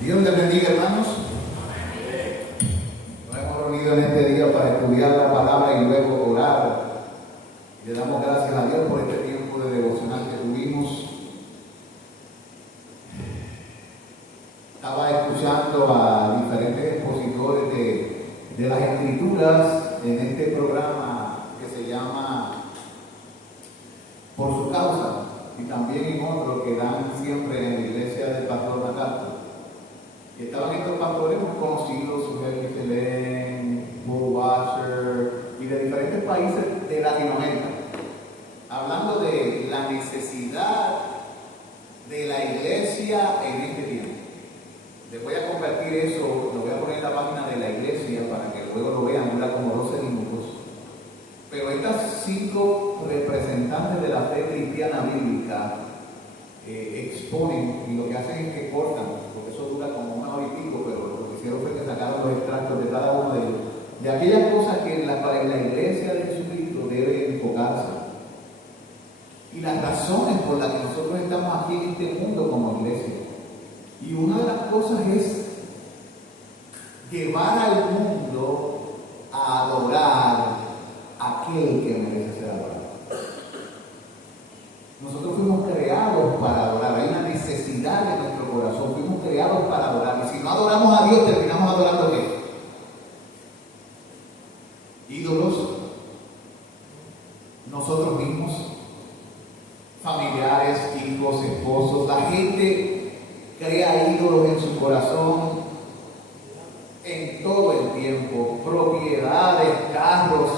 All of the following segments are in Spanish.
Dios les bendiga, hermanos. Nos hemos reunido en este día para estudiar la palabra y luego orar. Le damos gracias a Dios por este tiempo de devocional que tuvimos. Estaba escuchando a diferentes expositores de las Escrituras en este programa que se llama Por su causa, y también en otro que dan siempre en la iglesia del pastor MacArthur. Y estaban estos pastores muy conocidos, Suhel Michelén, Paul Washer, y de diferentes países de Latinoamérica, hablando de la necesidad de la iglesia en este tiempo. Les voy a compartir eso, lo voy a poner en la página de la iglesia para que luego lo vean, dura como 12 minutos. Pero estas 5 representantes de la fe cristiana bíblica exponen, y lo que hacen es que cortan, porque eso dura como 1 hora y pico, pero lo que hicieron fue que sacaron los extractos de cada uno de ellos, de aquellas cosas que en la iglesia de Jesucristo debe enfocarse, y las razones por las que nosotros estamos aquí en este mundo como iglesia. Y una de las cosas es llevar al mundo a adorar a aquel que merece ser adorado. Nosotros fuimos creados para adorar, hay una necesidad en nuestro corazón, fuimos creados para adorar. Y si no adoramos a Dios, terminamos adorando ¿qué? Ídolos, nosotros mismos, familiares, hijos, esposos. La gente crea ídolos en su corazón en todo el tiempo, propiedades, carros,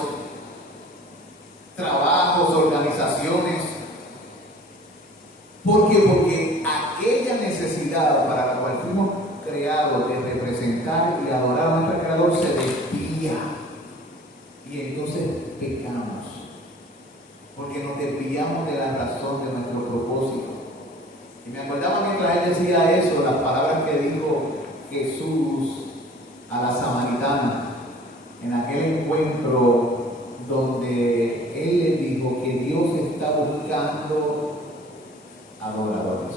trabajos, organizaciones. ¿Por qué? Porque aquella necesidad para la cual fuimos creados de representar y adorar a nuestro Creador se desvía, y entonces pecamos, porque nos desviamos de la razón de nuestro propósito. Y me acordaba mientras él decía eso, las palabras que dijo Jesús a la samaritana en aquel encuentro donde él le dijo que Dios está buscando adoradores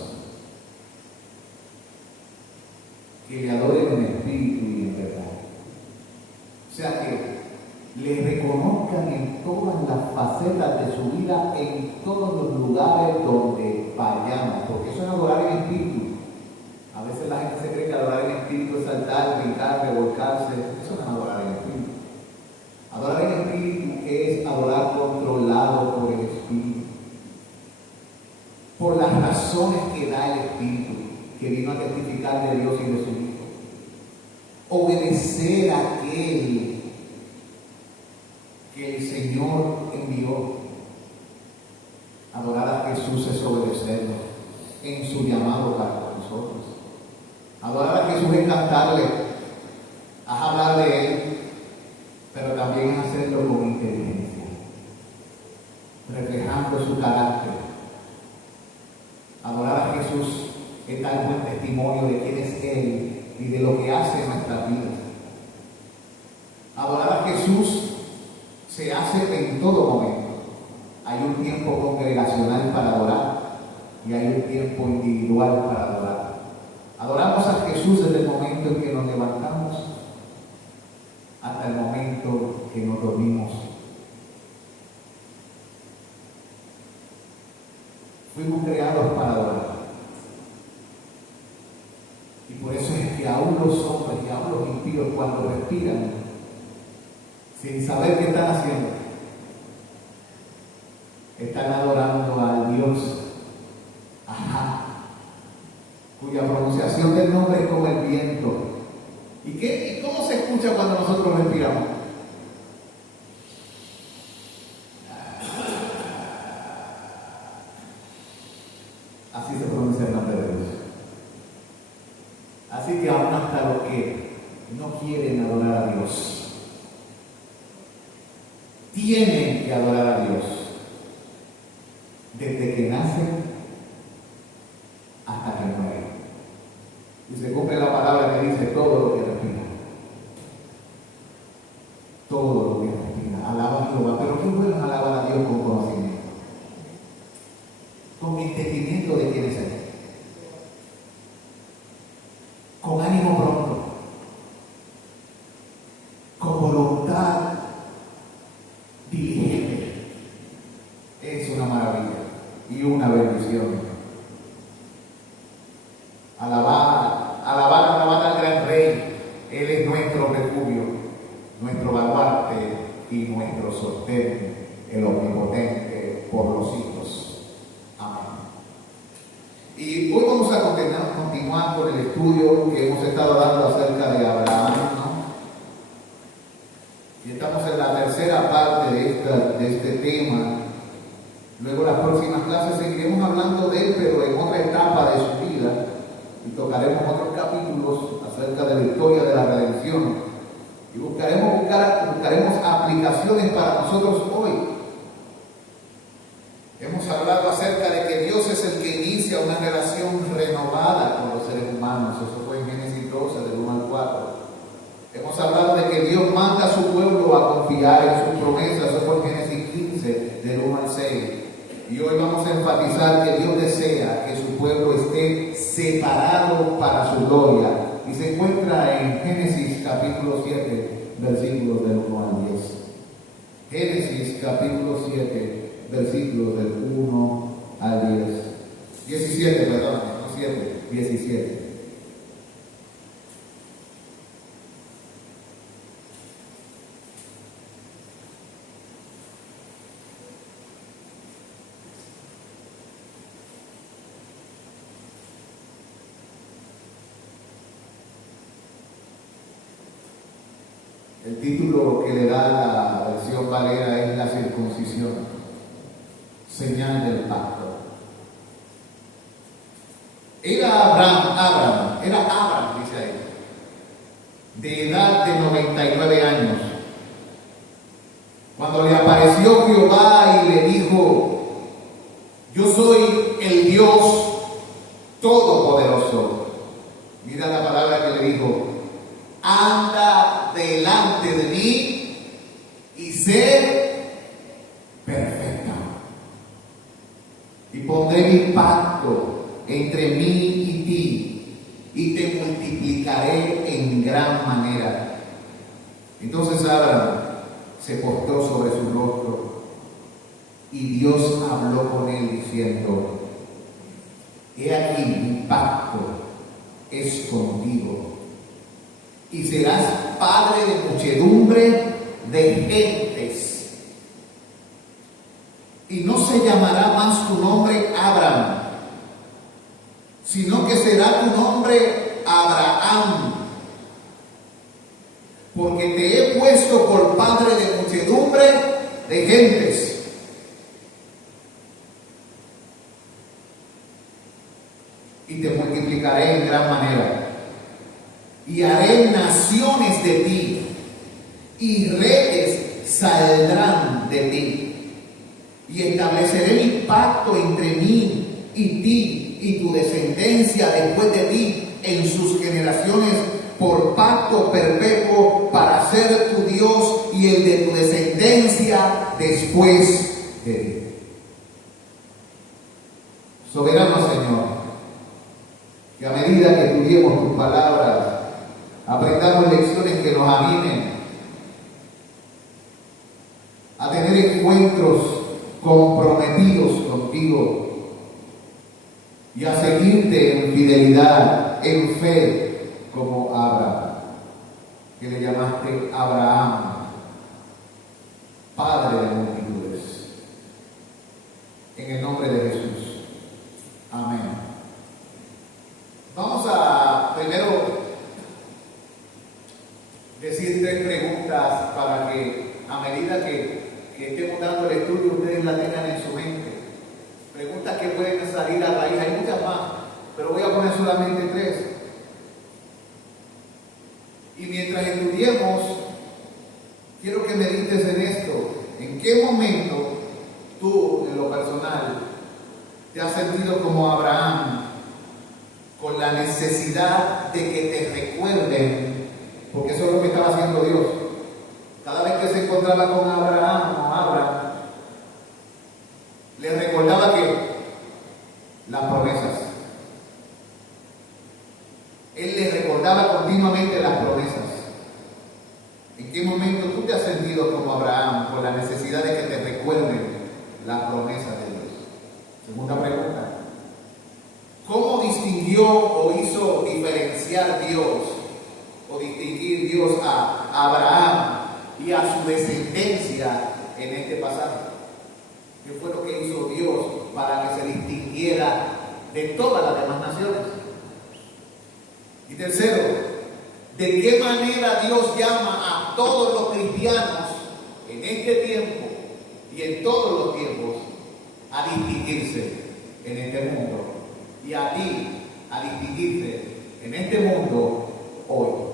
que le adoren en espíritu y en verdad. O sea, que le reconozcan en todas las facetas de su vida, en todos los lugares donde vayamos, porque eso es adorar en espíritu. A veces la gente se cree que adorar en espíritu es saltar, brincar, revolcarse. Eso no es adorar en espíritu. Adorar en espíritu es adorar controlado por el espíritu, por las razones que da el Espíritu, que vino a testificar de Dios y de su Hijo. Obedecer a aquel que el Señor envió. Adorar a Jesús es obedecerlo en su llamado para nosotros. Adorar a Jesús es cantarle, es hablar de Él, pero también es hacerlo con inteligencia, reflejando su carácter. Adorar a Jesús es dar buen testimonio de quién es Él y de lo que hace en nuestras vidas. Adorar a Jesús se hace en todo momento. Hay un tiempo congregacional para adorar y hay un tiempo individual para adorar. Adoramos a Jesús desde el momento en que nos levantamos hasta el momento que nos dormimos. Fuimos creados para adorar. Y por eso es que aún los hombres y aún los impíos, cuando respiran, sin saber qué están haciendo, están adorando al Dios, cuya pronunciación del nombre es como el viento. ¿Y cómo se escucha cuando nosotros respiramos? Así se pronuncia el nombre de Dios. Así que aún hasta los que no quieren adorar a Dios, tienen que adorar a Dios desde que nacen hasta que mueren. Y se cumple la palabra que dice todo lo que respira. Todo lo que respira. Alaba a Jehová. Pero qué bueno es alabar a Dios con conocimiento, con entendimiento de quién es Él, con alabar al gran Rey. Él es nuestro refugio, nuestro baluarte y nuestro sostén, el omnipotente por los siglos. Amén. Y hoy vamos a continuar con el estudio que hemos estado dando acerca de Abraham, ¿no? Y estamos en la tercera parte de este tema. Luego las próximas clases seguiremos hablando de él, pero en otra etapa de su vida, y tocaremos otros capítulos acerca de la historia de la redención, y buscaremos aplicaciones para nosotros hoy. Hemos hablado acerca de que Dios es el que inicia una relación renovada con los seres humanos. Eso fue en Génesis 12, del 1 al 4. Hemos hablado de que Dios manda a su pueblo a confiar en sus promesas. Eso fue en Génesis 15, del 1 al 6. Y hoy vamos a enfatizar que Dios desea que su pueblo esté separado para su gloria. Y se encuentra en Génesis capítulo 7, versículos del 1 al 10. Génesis capítulo 7, versículos del 1 al 10. 17, perdón, no 7, 17. El título que le da la versión Valera es la circuncisión, señal del pacto. Era Abraham, dice ahí, de edad de 99 años, cuando le apareció Jehová y le dijo: yo soy el Dios Todopoderoso. Mira la palabra que le dijo: anda delante de mí y sé perfecta. Y pondré mi pacto entre mí y ti, y te multiplicaré en gran manera. Entonces Abraham se postró sobre su rostro, y Dios habló con él diciendo: he aquí mi pacto es contigo, y serás padre de muchedumbre de gentes. Y no se llamará más tu nombre Abraham, sino que será tu nombre Abraham, porque te he puesto por padre de muchedumbre de gentes. Y te multiplicaré en gran manera, y haré naciones de ti, y reyes saldrán de ti. Y estableceré mi pacto entre mí y ti y tu descendencia después de ti en sus generaciones, por pacto perpetuo, para ser tu Dios y el de tu descendencia después de ti. Soberano Señor, que a medida que estudiemos tus palabras, aprendamos lecciones que nos animen a tener encuentros comprometidos contigo y a seguirte en fidelidad, en fe, como Abraham, que le llamaste Abraham, padre de multitudes. En el nombre de Jesús. Amén. Vamos a primero decir 3 preguntas para que a medida que estemos dando el estudio ustedes la tengan en su mente. Preguntas que pueden salir a raíz, hay muchas más, pero voy a poner solamente 3. Y mientras estudiemos, quiero que medites en esto. ¿En qué momento tú, en lo personal, te has sentido como Abraham, con la necesidad de que te recuerden? Porque eso es lo que estaba haciendo Dios. Cada vez que se encontraba con Abraham, le recordaba que las promesas. Él le recordaba continuamente las promesas. ¿En qué momento tú te has sentido como Abraham, con la necesidad de que te recuerden las promesas de Dios? Segunda pregunta: ¿cómo distinguir escogió o hizo diferenciar Dios o distinguir Dios a Abraham y a su descendencia en este pasaje? ¿Qué fue lo que hizo Dios para que se distinguiera de todas las demás naciones? Y tercero, ¿de qué manera Dios llama a todos los cristianos en este tiempo y en todos los tiempos a distinguirse en este mundo? Y a ti a distinguirse en este mundo hoy.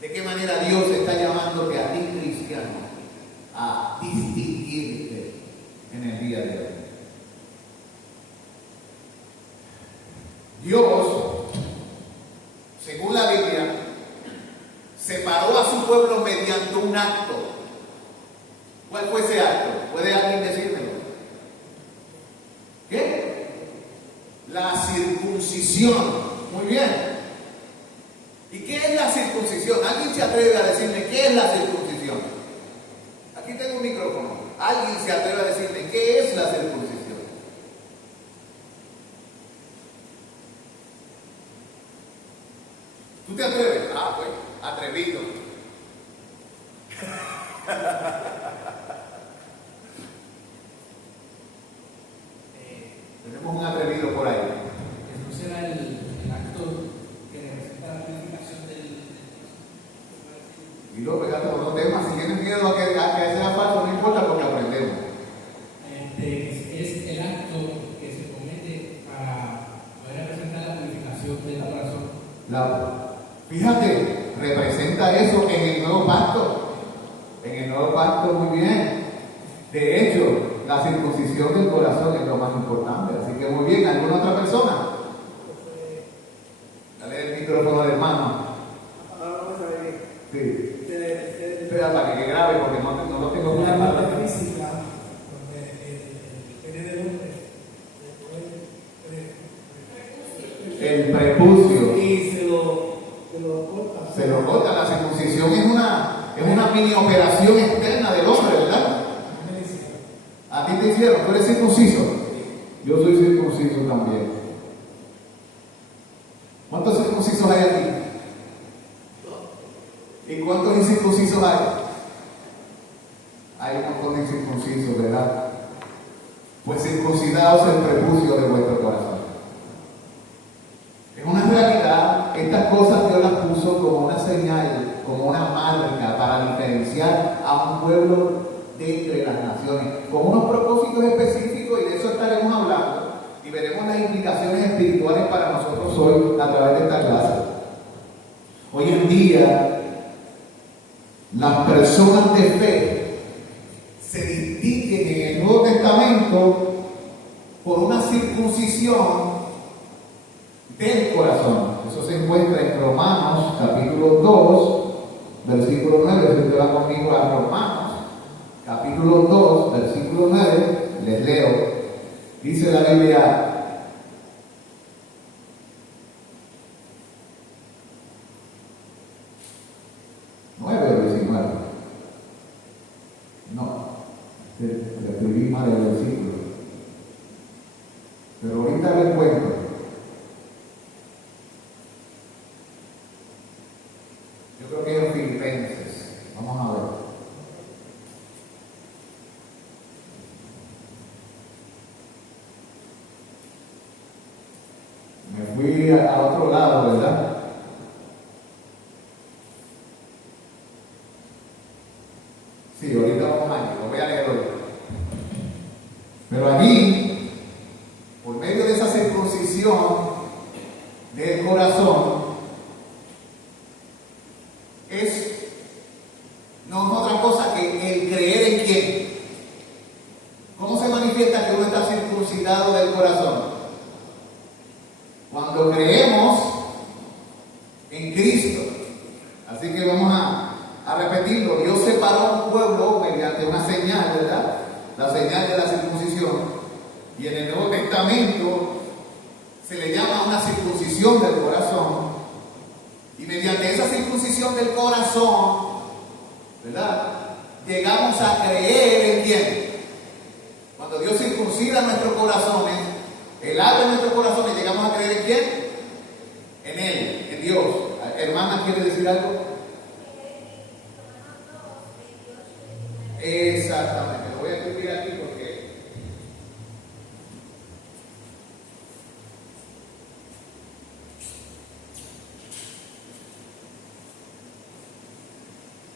¿De qué manera Dios está llamándote a ti, cristiano, a distinguirte en el día de hoy? Dios, según la Biblia, separó a su pueblo mediante un acto. ¿Cuál fue ese acto? ¿Puede alguien decírmelo? ¿Qué? La circuncisión. Muy bien. ¿Y qué es la circuncisión? ¿Alguien se atreve a decirme qué es la circuncisión? Aquí tengo un micrófono. ¿Alguien se atreve a decirme qué es la circuncisión? ¿Tú te atreves? Ah, pues, atrevido. Tenemos un atrevido por ahí. ¿No será el acto que representa la purificación del... Y luego pegaste por dos temas. Si tienes miedo a que sea falso, no importa porque aprendemos. Es el acto que se comete para poder representar la purificación del corazón. Fíjate, representa eso en el nuevo pacto. En el nuevo pacto, muy bien. De hecho, la circuncisión del corazón es lo más importante. Así que muy bien, ¿alguna otra persona? Dale el micrófono al hermano. Ahora vamos a ver. Sí. Espera para que grabe porque no lo tengo La claro. parte física, donde el pene del hombre, El prepucio. y se lo corta. Se lo corta. La circuncisión es una mini operación externa del hombre, ¿verdad? A ti te hicieron, tú eres circunciso. Yo soy circunciso también. ¿Cuántos circuncisos hay aquí? ¿Y cuántos incircuncisos hay? Hay un montón de incircuncisos, ¿verdad? Pues circuncidaos el prepucio de vuestro corazón. Es una realidad, estas cosas Dios las puso como una señal, como una marca para diferenciar a un pueblo de entre las naciones, con unos propósitos específicos, y de eso estaremos hablando y veremos las implicaciones espirituales para nosotros hoy a través de esta clase. Hoy en día, las personas de fe se distinguen en el Nuevo Testamento por una circuncisión del corazón. Eso se encuentra en Romanos capítulo 2, versículo 9. Si usted va conmigo a Romanos capítulo 2, versículo 9, les leo. Dice la Biblia: ¿9 o 19? No, le escribí mal el versículo. Pero ahorita le cuento. Yo creo que es Filipenses. Vamos a ver. Me fui a otro lado, ¿verdad? Sí, ahorita vamos a ir, lo voy a leer hoy. Pero allí, por medio de esa circuncisión del corazón, no es otra cosa que el creer en quién. ¿Cómo se manifiesta que uno está circuncidado del corazón? Cuando creemos en Cristo. Así que vamos a repetirlo. Dios separó a un pueblo mediante una señal, ¿verdad? La señal de la circuncisión. Y en el Nuevo Testamento se le llama una circuncisión del corazón. Y mediante esa circuncisión del corazón, ¿verdad?, llegamos a creer en quién. Cuando Dios circuncida nuestros corazones, Él abre nuestros corazones, llegamos a creer en quién. Dios. Hermana, ¿quiere decir algo? Exactamente, lo voy a escribir aquí porque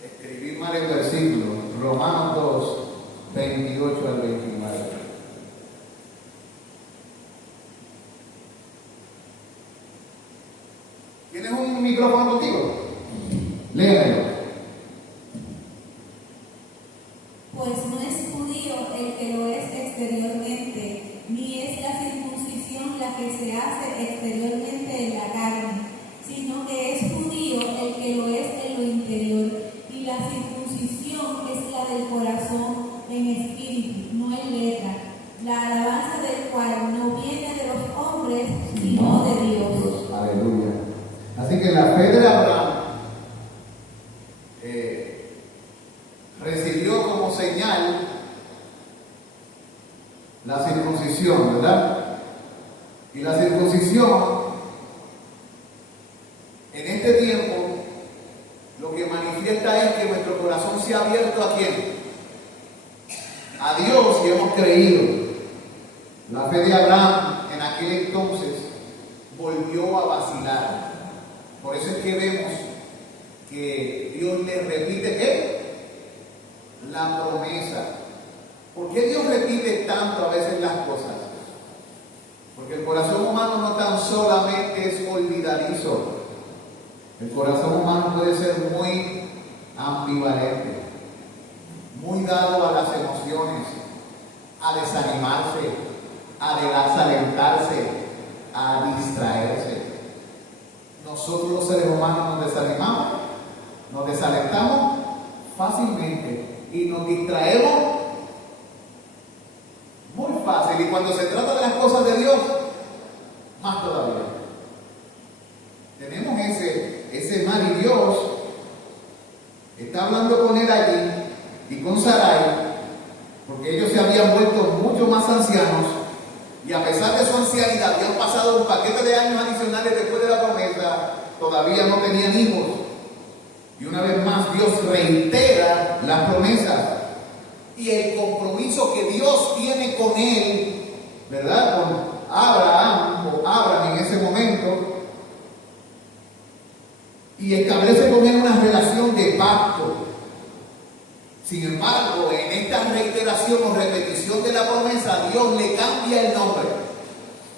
escribí mal el versículo. Romanos 2, 28 al 29. ¿Tienes un micrófono contigo? Léelo. Pues no es judío el que lo es exteriormente, ni es la circuncisión la que se hace exteriormente en la carne, sino que es judío el que lo es en lo interior, y la circuncisión es la del corazón en espíritu, no en letra, la alabanza del cual no viene de los hombres, sino de Dios. Aleluya. Así que la fe de Abraham recibió como señal la circuncisión, ¿verdad? Y la circuncisión en este tiempo lo que manifiesta es que nuestro corazón se ha abierto ¿a quién? A Dios, y hemos creído. La fe de Abraham en aquel entonces volvió a vacilar. Por eso es que vemos que Dios le repite ¿qué? La promesa. ¿Por qué Dios repite tanto a veces las cosas? Porque el corazón humano no tan solamente es olvidadizo. El corazón humano puede ser muy ambivalente, muy dado a las emociones, a desanimarse, a desalentarse, a distraerse. Nosotros los seres humanos nos desanimamos, nos desalentamos fácilmente y nos distraemos muy fácil. Y cuando se trata de las cosas de Dios, más todavía. Tenemos ese mal, y Dios está hablando con él allí y con Sarai, porque ellos se habían vuelto mucho más ancianos y a pesar de su ancianidad habían pasado un paquete de años adicionales después de la promesa, todavía no tenían hijos. Y una vez más Dios reitera las promesas y el compromiso que Dios tiene con él, ¿verdad? Con Abraham en ese momento, y establece con él una relación de pacto. Sin embargo, en esta reiteración o repetición de la promesa, Dios le cambia el nombre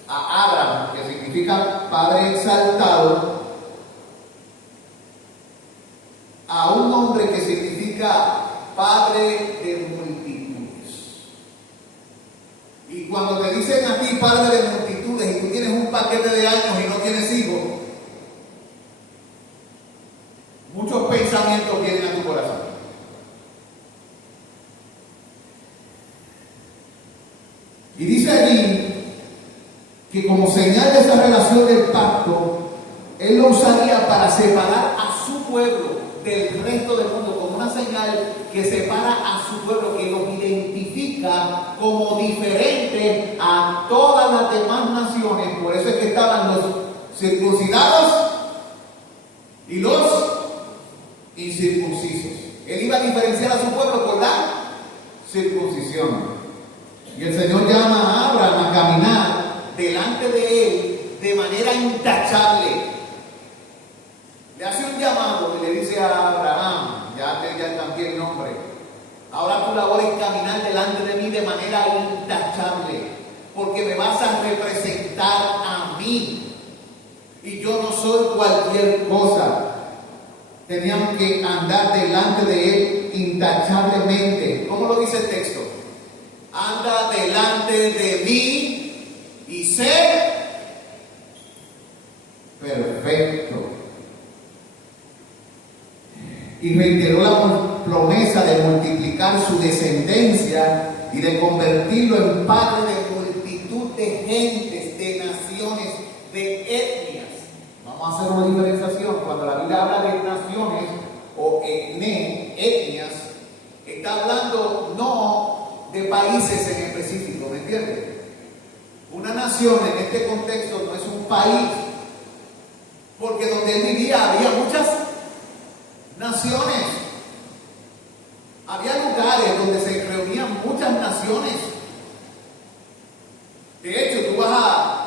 a Abraham, que significa Padre exaltado, a un nombre que significa Padre de multitudes. Y cuando te dicen a ti Padre de multitudes y tú tienes un paquete de años y no tienes hijos, muchos pensamientos vienen a tu corazón. Y dice allí que como señal de esa relación del pacto, Él lo usaría para separar a su pueblo del resto del mundo, como una señal que separa a su pueblo, que los identifica como diferente a todas las demás naciones. Por eso es que estaban los circuncidados y los incircuncisos. Él iba a diferenciar a su pueblo por la circuncisión. Y el Señor llama a Abraham a caminar delante de él de manera intachable. Le hace un llamado y le dice a Abraham, ya cambié el nombre, ahora tu labor es caminar delante de mí de manera intachable, porque me vas a representar a mí. Y yo no soy cualquier cosa. Teníamos que andar delante de él intachablemente. ¿Cómo lo dice el texto? Anda delante de mí y sé perfecto. Y reiteró la promesa de multiplicar su descendencia y de convertirlo en padre de multitud de gentes, de naciones, de etnias. Vamos a hacer una diferenciación. Cuando la Biblia habla de naciones o etnias, está hablando no de países en específico, ¿me entiendes? Una nación en este contexto no es un país, porque donde él naciones. Había lugares donde se reunían muchas naciones. De hecho, tú vas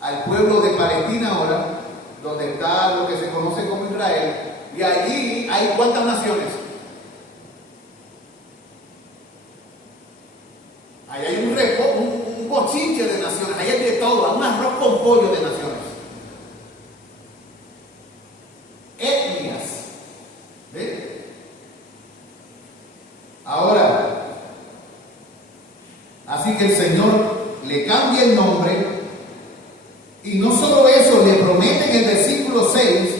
al pueblo de Palestina ahora, donde está lo que se conoce como Israel, y allí hay ¿cuántas naciones? Ahí hay un bochinche de naciones, ahí hay de todo, un arroz con pollo de naciones. Etnias. ¿Ven? Ahora, así que el Señor le cambia el nombre, y no solo eso, le promete en el versículo 6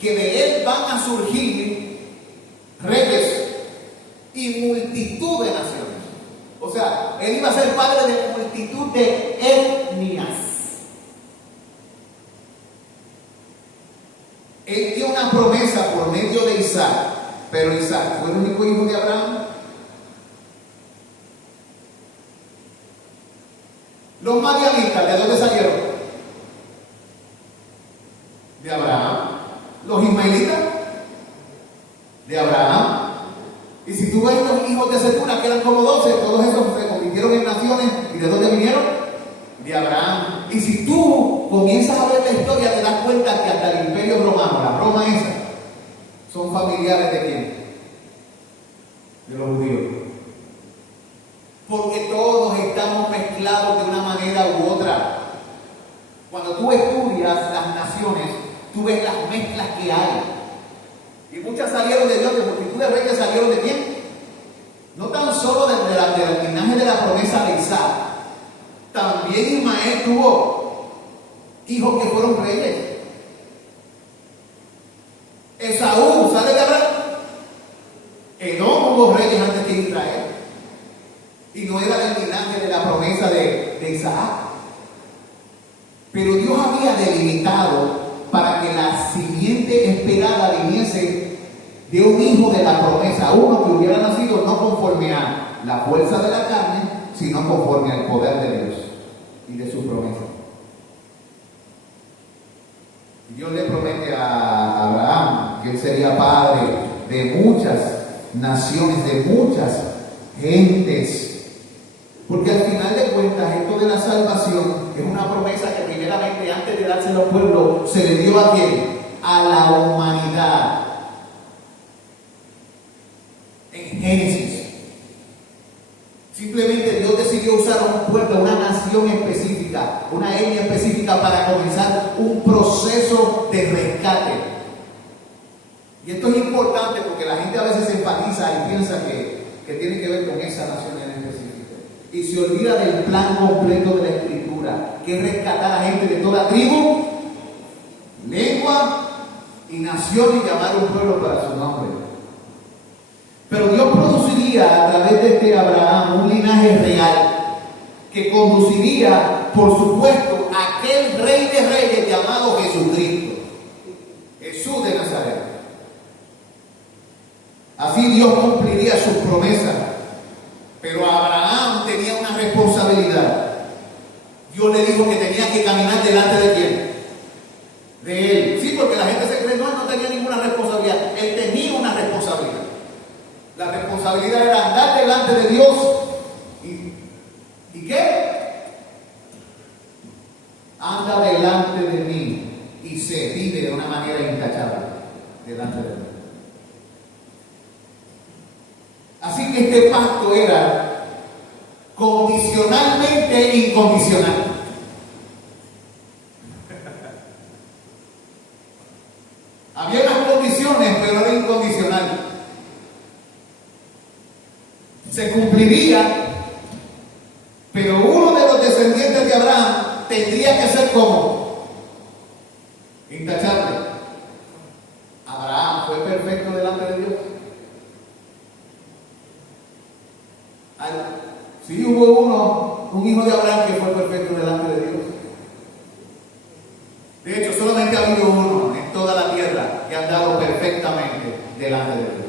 que de él van a surgir reyes y multitud de naciones. O sea, él iba a ser padre de multitud de etnias. Él dio una promesa por medio de Isaac, pero Isaac fue el único hijo de Abraham. Los madianitas, ¿de dónde salieron? De Abraham. Los ismaelitas, de Abraham. Y si tú ves los hijos de Setura, que eran como 12, todos esos se convirtieron en naciones. ¿Y de dónde vinieron? De Abraham. Y si tú comienzas a ver la historia, te das cuenta que hasta el Imperio Romano, la Roma esa, son familiares de quién? De los judíos. Porque todos estamos mezclados de una manera u otra. Cuando tú estudias las naciones, tú ves las mezclas que hay. Y muchas salieron de Dios, de multitud de reyes salieron de quién? No tan solo del linaje de la promesa de Isaac. También Ismael tuvo hijos que fueron reyes. Esaú sale de Abraham. Edom hubo reyes antes que Israel. Y no era del linaje de la promesa de Isaac. Pero Dios había delimitado para que la simiente esperada viniese de un hijo de la promesa, uno que hubiera nacido no conforme a la fuerza de la carne, sino conforme al poder de Dios y de su promesa. Dios le promete a Abraham que él sería padre de muchas naciones, de muchas gentes. Porque al final de cuentas, esto de la salvación es una promesa que primeramente, antes de darse a los pueblos, se le dio a quién? A la humanidad. En Génesis. Simplemente Dios decidió usar a un pueblo, una nación específica, una etnia específica para comenzar un proceso de rescate. Y esto es importante porque la gente a veces se enfatiza y piensa que tiene que ver con esa nación en específico. Y se olvida del plan completo de la Escritura, que es rescatar a gente de toda tribu, lengua y nación y llamar un pueblo para su nombre. Pero Dios produciría a través de este Abraham un linaje real que conduciría, por supuesto, a aquel rey de reyes llamado Jesucristo, Jesús de Nazaret. Así Dios cumpliría sus promesas. Pero Abraham tenía una responsabilidad. Dios le dijo que tenía que caminar delante de quién? De él. Sí, porque la gente se cree, no, él no tenía ninguna responsabilidad. Él tenía una responsabilidad. La responsabilidad era andar delante de Dios. ¿Y qué? Anda delante de mí y se vive de una manera intachable delante de mí. Así que este pacto era condicionalmente incondicional. Había unas condiciones, pero era incondicional. Se cumpliría, pero uno de los descendientes de Abraham tendría que ser como intachable. Abraham fue perfecto delante de Dios. Sí hubo un hijo de Abraham que fue perfecto delante de Dios. De hecho, solamente ha habido uno en toda la tierra que ha andado perfectamente delante de Dios.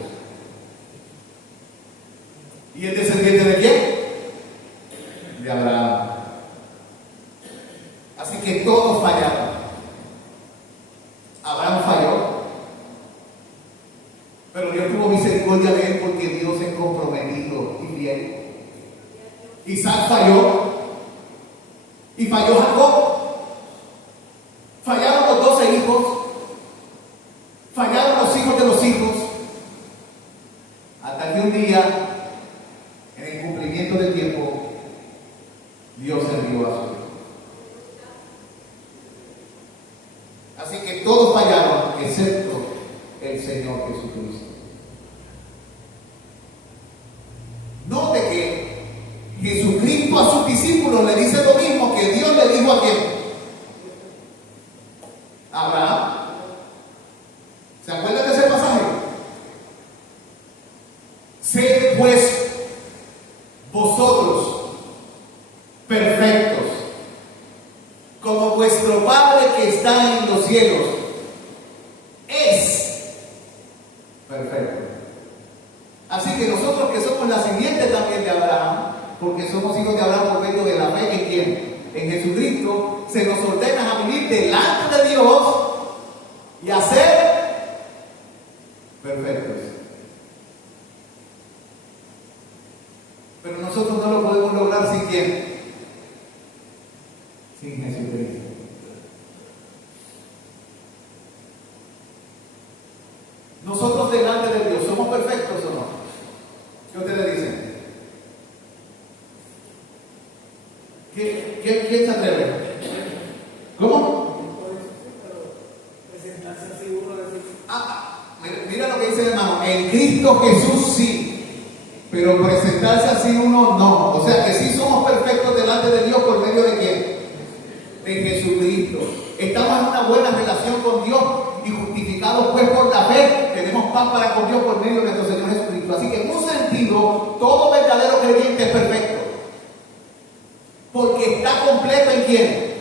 ¿Y el descendiente de quién? De Abraham. Así que todos fallaron. Abraham falló. Pero tuvo misericordia de él porque Dios es comprometido y fiel. Isaac falló. Y falló Jacob. Fallaron los 12 hijos. Fallaron los hijos de los hijos. Hasta que un día, en el cumplimiento del tiempo, Dios envió a su hijo. Así que todos fallaron, excepto el Señor Jesucristo. Note que Jesucristo a sus discípulos le dice lo mismo que Dios le dijo a quién. Abraham. ¿Se acuerdan de ese pasaje? Sed pues vosotros perfectos, como vuestro Padre que está en los cielos es perfecto. Así que nosotros que somos la simiente también de Abraham, porque somos hijos de Abraham por medio de la fe en quién, en Jesucristo, se nos ordena a vivir delante de Dios y a ser perfectos. Pero nosotros no lo podemos lograr sin quién, sin Jesucristo. Nosotros delante de Dios somos perfectos o no. ¿Qué ustedes dicen? ¿Quién se atreve? ¿Cómo? Mira lo que dice el hermano. En Cristo Jesús sí, pero presentarse así uno no. O sea que sí somos perfectos delante de Dios por medio de quién? De Jesucristo. Estamos en una buena relación con Dios y justificados pues por la fe, tenemos paz para con Dios por medio de nuestro Señor Jesucristo. Así que en un sentido, todo verdadero creyente es perfecto. Porque está completo en quién?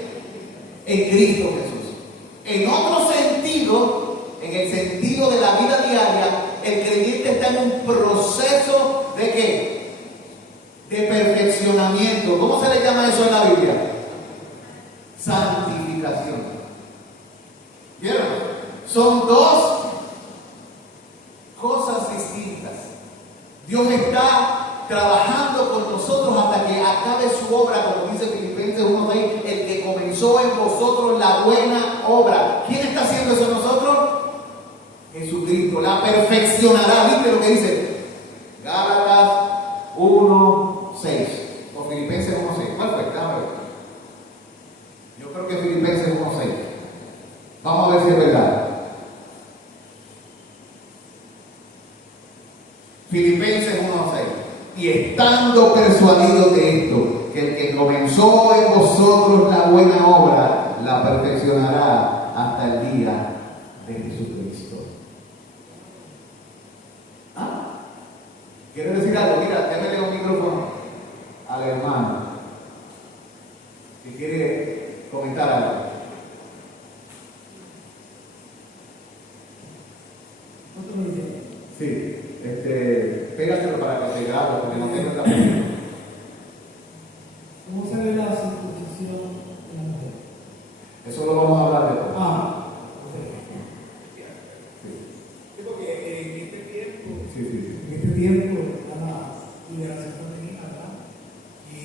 En Cristo Jesús. En otro sentido, en el sentido de la vida diaria, el creyente está en un proceso de ¿qué? De perfeccionamiento. ¿Cómo se le llama eso en la Biblia? Santificación. ¿Vieron? Son dos cosas distintas. Dios está trabajando con nosotros hasta que acabe su obra, como dice Filipenses 1:6, el que comenzó en vosotros la buena obra. ¿Quién está haciendo eso en nosotros? Jesucristo. La perfeccionará. ¿Viste lo que dice? Gálatas 1:6 o Filipenses 1:6. ¿Cuál fue? Déjame ver. Yo creo que Filipenses 1:6. Vamos a ver si es verdad. Filipenses 1:6. Y estando persuadidos de esto, que el que comenzó en vosotros la buena obra, la perfeccionará hasta el día de Jesucristo. ¿Ah? ¿Quiere decir algo? Mira, démele un micrófono al hermano si quiere comentar algo. Sí, pégaselo para que se grabe, porque no tengo la pregunta. ¿Cómo se ve la circuncisión de la mujer? Eso lo vamos a hablar después. Sí, porque en este tiempo, Sí. en este tiempo está la liberación femenina, ¿verdad? Y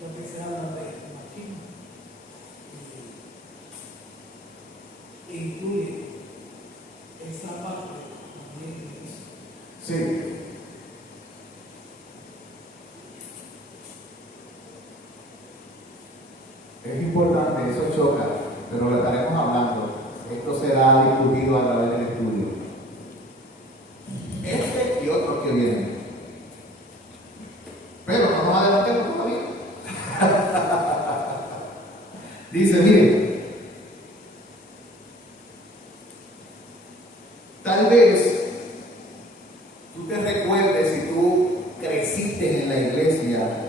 lo que se habla de machismo incluye esa parte también de eso. Sí. Es importante, eso choca, pero lo estaremos hablando. Esto será discutido a través del estudio. Este y otros que vienen. Pero no nos adelantemos todavía. Dice, mire, tal vez tú te recuerdes, si tú creciste en la iglesia,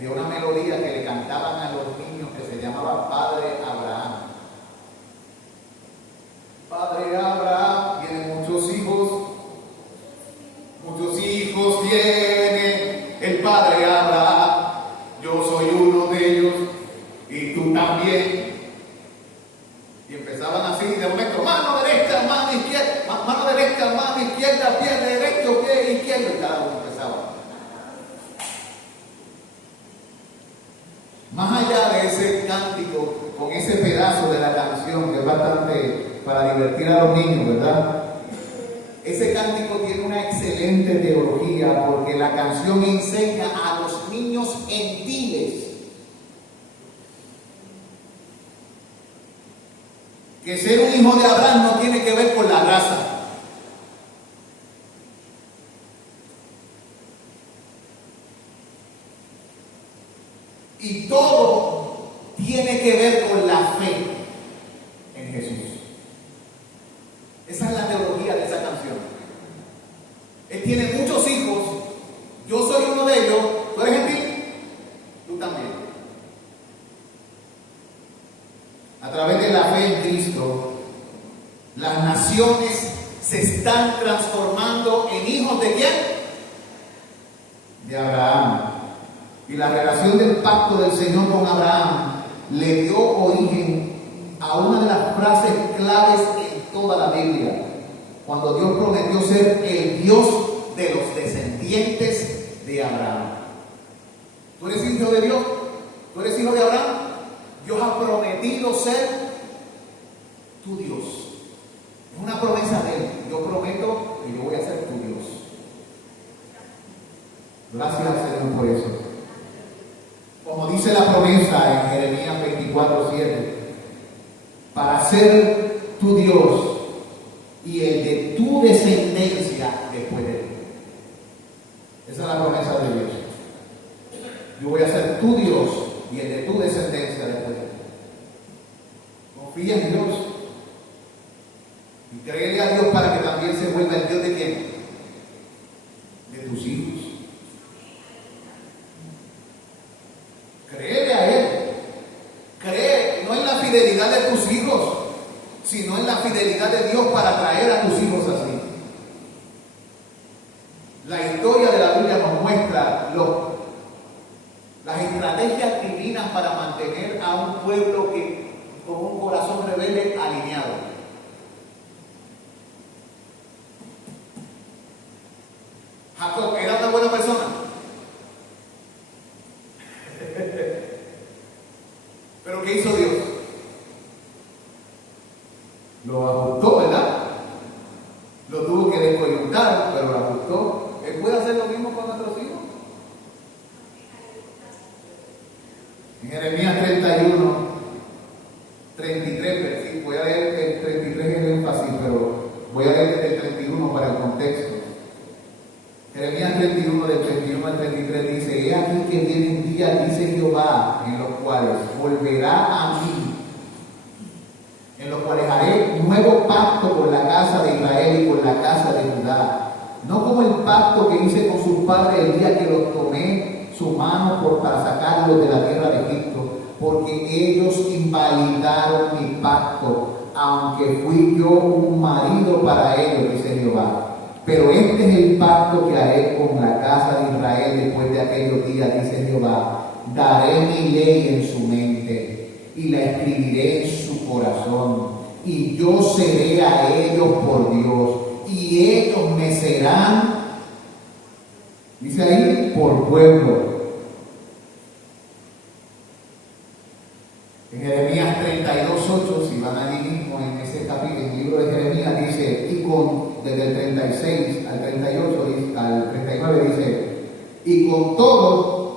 de una melodía que le cantaban a los niños que se llamaba Padre Abraham. Padre Abraham tiene muchos hijos tiene el Padre Abraham, yo soy uno de ellos y tú también. Y empezaban así, de momento, mano derecha, mano izquierda, izquierda, pie derecho, pie izquierdo, y cada uno empezaba. Más allá de ese cántico, con ese pedazo de la canción, que es bastante para divertir a los niños, ¿verdad? Ese cántico tiene una excelente teología, porque la canción enseña a los niños gentiles que ser un hijo de Abraham no tiene que ver con la raza. Y todo tiene que ver con la fe en Jesús. Esa es la teología de esa canción. Él tiene muchos hijos. Yo soy uno de ellos. ¿Tú eres gentil? Tú también. A través de la fe en Cristo, las naciones se están transformando en hijos ¿de quién? De Abraham. Y la relación del pacto del Señor con Abraham le dio origen a una de las frases claves en toda la Biblia, cuando Dios prometió ser el Dios de los descendientes de Abraham. ¿Tú eres hijo de Dios? ¿Tú eres hijo de Abraham? Dios ha prometido ser tu Dios. Es una promesa de Él. Yo prometo que yo voy a ser tu Dios. Gracias al Señor por eso. Como dice la promesa en Jeremías 24:7, para ser tu Dios y el de tu descendencia después de ti. Esa es la promesa de Dios. Yo voy a ser tu Dios y el de tu descendencia después de ti. Confía en Dios y créele a Dios para que también se vuelva el Dios de quién? De tus hijos. Créele a Él. Cree no en la fidelidad de tus hijos, sino en la fidelidad de Dios para traer a tus hijos así. La historia de la Biblia nos muestra las estrategias divinas para mantener a un pueblo con un corazón rebelde alineado. Jacob era una buena persona. Pero ¿qué hizo Dios? Lo ajustó, ¿verdad? Lo tuvo que descoyuntar, pero lo ajustó. ¿Él puede hacer lo mismo con nuestros hijos? En Jeremías 31, 33, voy a leer el 33 en el énfasis, pero voy a leer el 31 para el contexto. Jeremías 31, del 31 al 33 dice: He aquí que vienen días, dice Jehová, en los cuales volverá a mí, en los cuales haré nuevo pacto con la casa de Israel y con la casa de Judá, no como el pacto que hice con sus padres el día que los tomé su mano para sacarlos de la tierra de Egipto, porque ellos invalidaron mi pacto, aunque fui yo un marido para ellos, dice Jehová. Pero este es el pacto que haré con la casa de Israel después de aquellos días, dice Jehová. Daré mi ley en su mente y la escribiré en su corazón, y yo seré a ellos por Dios, y ellos me serán, dice ahí, por pueblo. En Jeremías 32:8, si van allí mismo en ese capítulo, en el libro de Jeremías, dice, desde el 36 al 38, al 39 dice, y con todo,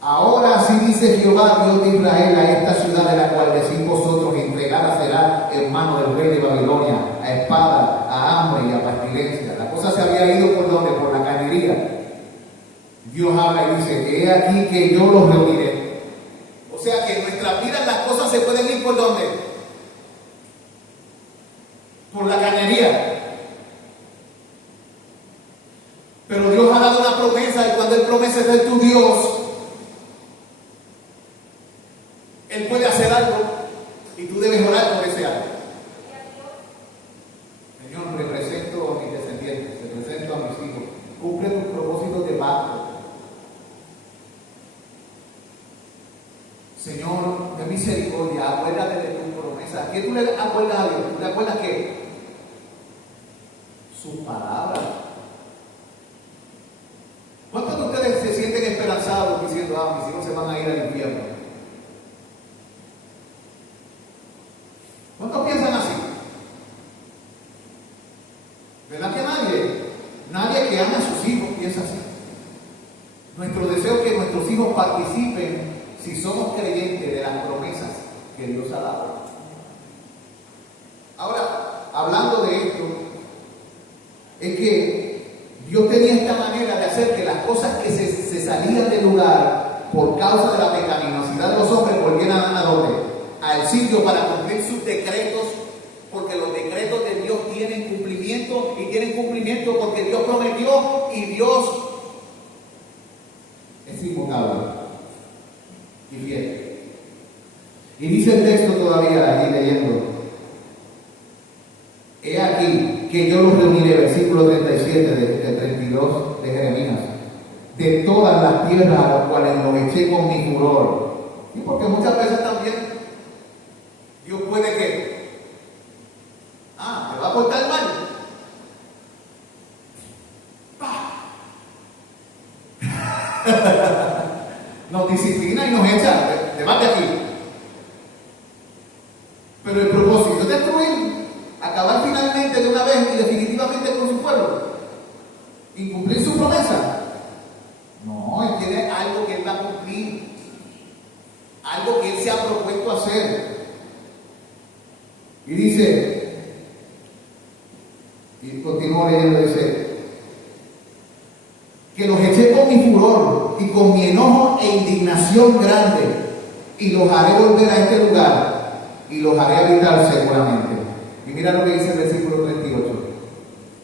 ahora sí dice Jehová, Dios de Israel, a esta ciudad de la cual decís vosotros, entregada será en mano del rey de Babilonia, a espada, a hambre y a pestilencia. La cosa se había ido por donde, por la cañería. Dios habla y dice, he aquí que yo los reuniré. O sea que en nuestras vidas las cosas se pueden ir por donde, por la cañería. Pero Dios ha dado una promesa, y cuando Él promete ser tu Dios, Él puede hacer algo y tú debes orar por ese algo. Señor, represento a mis descendientes, represento a mis hijos, cumple tus propósitos de pacto. Señor, de misericordia, acuérdate de tu promesa. ¿Qué tú le acuerdas a Dios? ¿Tú le acuerdas qué? Su palabra. ¿Verdad que nadie? Nadie que ama a sus hijos piensa así. Nuestro deseo es que nuestros hijos participen, si somos creyentes, de las promesas que Dios ha dado. Ahora, hablando de esto, es que Dios tenía esta manera de hacer que las cosas que se salían del lugar por causa de la pecaminosidad de los hombres volvieran a dónde? Al sitio para cumplir sus decretos, porque los decretos de Dios tienen cumplimiento y tienen cumplimiento porque Dios prometió y Dios es invocable y fiel. Y dice el texto todavía allí leyendo: he aquí que yo los reuniré, versículo 37 del 32 de Jeremías, de todas las tierras a las cuales los eché con mi furor. Y porque muchas veces también Dios puede que te va a portar mal. Nos disciplina y nos echa, levante aquí. Pero el propósito es destruir, acabar finalmente de una vez y definitivamente con su pueblo, incumplir su promesa. No, Él tiene algo que Él va a cumplir, algo que Él se ha propuesto hacer. Y dice, y continúo leyendo, dice, que los eché con mi furor y con mi enojo e indignación grande, y los haré volver a este lugar, y los haré habitar seguramente. Y mira lo que dice el versículo 38,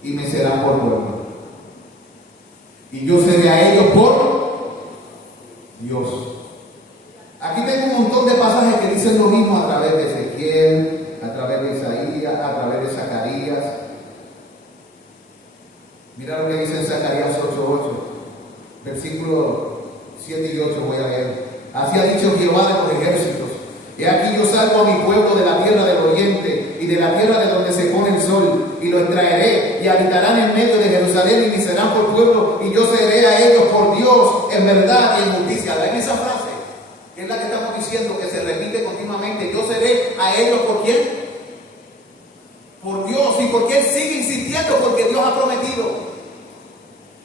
y me serán por pueblo, y yo seré a ellos por Dios. Aquí tengo un montón de pasajes que dicen lo mismo a través de Ezequiel, a través de Isaías, a través de Zacarías. Mira lo que dice en Zacarías 8:8, versículos 7 y 8 voy a leer. Así ha dicho Jehová de los ejércitos: he aquí yo salvo a mi pueblo de la tierra del oriente y de la tierra de donde se pone el sol, y los traeré y habitarán en medio de Jerusalén y me serán por pueblo, y yo seré a ellos por Dios en verdad y en justicia. ¿Ven esa frase? Es la que estamos diciendo, que se repite continuamente. Yo seré a ellos por quién? Por Dios. Y porque Él sigue insistiendo, porque Dios ha prometido.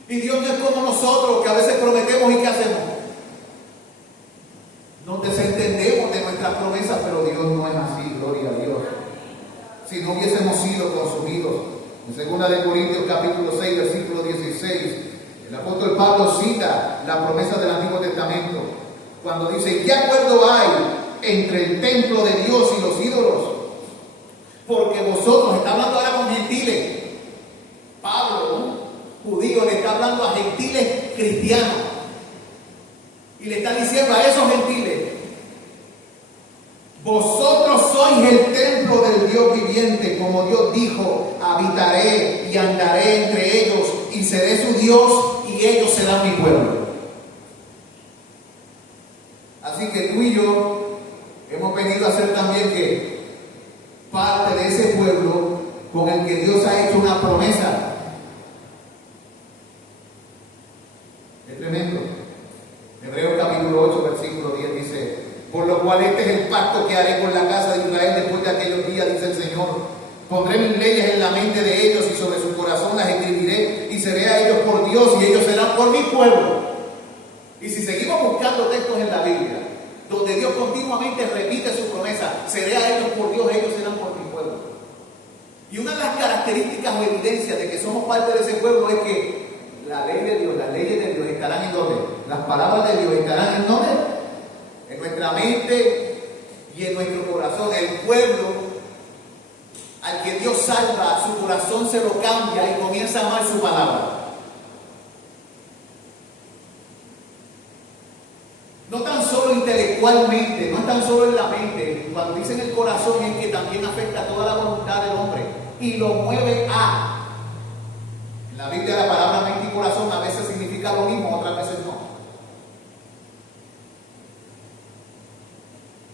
Y Dios no es como nosotros, que a veces prometemos y ¿qué hacemos? Nos desentendemos de nuestras promesas, pero Dios no es así, gloria a Dios. Si no hubiésemos sido consumidos. En 2 Corintios capítulo 6, versículo 16, el apóstol Pablo cita la promesa del Antiguo Testamento, cuando dice: ¿qué acuerdo hay entre el templo de Dios y los ídolos? Porque vosotros, está hablando ahora con gentiles, Pablo, judío, le está hablando a gentiles cristianos, y le está diciendo a esos gentiles: vosotros sois el templo del Dios viviente, como Dios dijo: habitaré y andaré entre ellos, y seré su Dios, y ellos serán mi pueblo. Así que tú y yo hemos venido a ser también que parte de ese pueblo con el que Dios ha hecho una promesa. Es tremendo. Hebreos capítulo 8, versículo 10 dice: por lo cual este es el pacto que haré con la casa de Israel después de aquellos días, dice el Señor. Pondré mis leyes en la mente de ellos y sobre su corazón las escribiré, y seré a ellos por Dios y ellos serán por mi pueblo. Y si seguimos buscando textos en la Biblia donde Dios continuamente repite su promesa: seré a ellos por Dios, ellos serán por mi pueblo. Y una de las características o evidencias de que somos parte de ese pueblo es que la ley de Dios, las leyes de Dios estarán en donde, las palabras de Dios estarán en donde, en nuestra mente y en nuestro corazón. El pueblo al que Dios salva, su corazón se lo cambia y comienza a amar su palabra. No tan solo intelectualmente, no tan solo en la mente. Cuando dicen el corazón es que también afecta a toda la voluntad del hombre y lo mueve a. En la Biblia la palabra mente y corazón a veces significa lo mismo, otras veces no.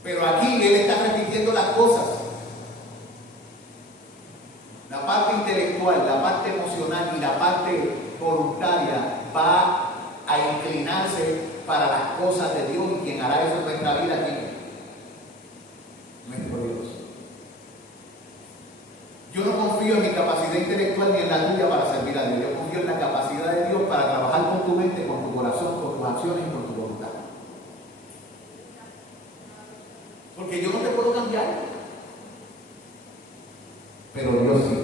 Pero aquí Él está repitiendo las cosas. La parte intelectual, la parte emocional y la parte voluntaria va a inclinarse para las cosas de Dios, y quien hará eso en nuestra vida aquí, nuestro Dios. Yo no confío en mi capacidad intelectual ni en la tuya para servir a Dios. Yo confío en la capacidad de Dios para trabajar con tu mente, con tu corazón, con tus acciones y con tu voluntad. Porque yo no te puedo cambiar. Pero Dios sí.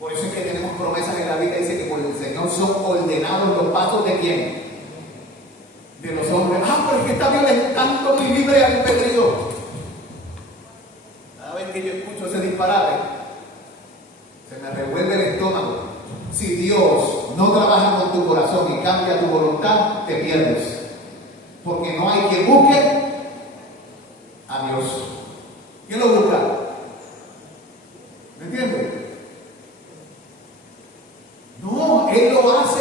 Por eso es que tenemos promesas en la Biblia. Dice que por el Señor son ordenados los pasos de ¿quién? De los hombres. Pero es que está violentando mi libre albedrío. Cada vez que yo escucho ese disparate, se me revuelve el estómago. Si Dios no trabaja con tu corazón y cambia tu voluntad, te pierdes. Porque no hay quien busque a Dios. ¿Quién lo busca? ¿Me entiendes? No, Él lo hace.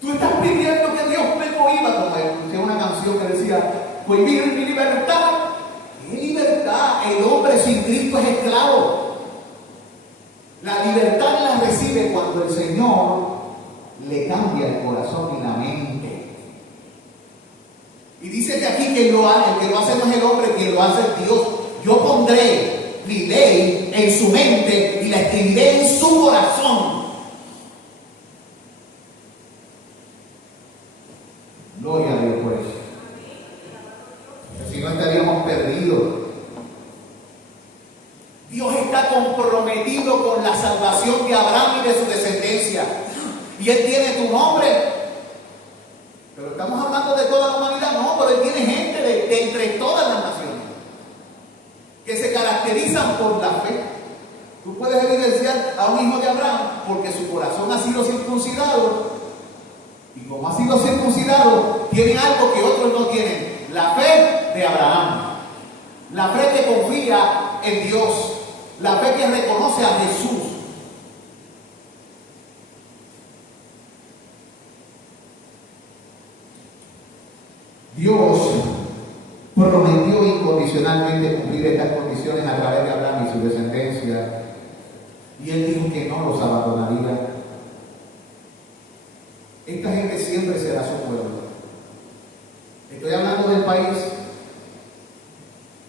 Tú estás pidiendo que Dios me cohiba, como escuché una canción que decía, cohibir mi libertad. ¿Qué libertad? El hombre sin Cristo es esclavo. La libertad la recibe cuando el Señor le cambia el corazón y la mente. Y dice que aquí que el que lo hace no es el hombre, quien lo hace es Dios. Yo pondré mi ley en su mente y la escribiré en su corazón. Gloria a Dios por eso. Si no estaríamos perdidos. Dios está comprometido con la salvación de Abraham y de su descendencia. Y Él tiene tu nombre. Pero estamos hablando de toda la humanidad. No, pero Él tiene gente de entre todas las naciones que se caracterizan por la fe. Tú puedes evidenciar a un hijo de Abraham porque su corazón ha sido circuncidado. Y como ha sido circuncidado, tienen algo que otros no tienen. La fe de Abraham. La fe que confía en Dios. La fe que reconoce a Jesús. Dios prometió incondicionalmente cumplir estas condiciones a través de Abraham y su descendencia. Y Él dijo que no los abandonaría. Esta gente siempre será su pueblo. Estoy hablando del país.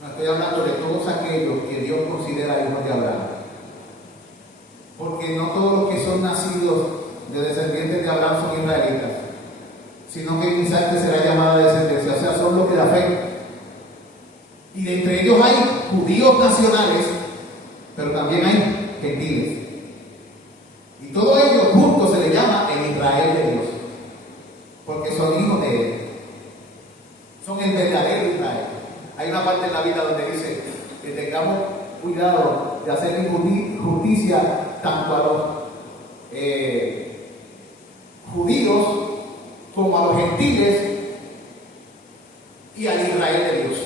No estoy hablando de todos aquellos que Dios considera hijos de Abraham. Porque no todos los que son nacidos de descendientes de Abraham son israelitas, sino que Isaac será llamada descendencia, o sea, son los de la fe. Y de entre ellos hay judíos nacionales, pero también hay gentiles. Y todos ellos juntos se les llama el Israel de Dios, porque son hijos de Él. Son el verdadero Israel. Hay una parte en la Biblia donde dice que tengamos cuidado de hacer justicia tanto a los judíos como a los gentiles y al Israel de Dios.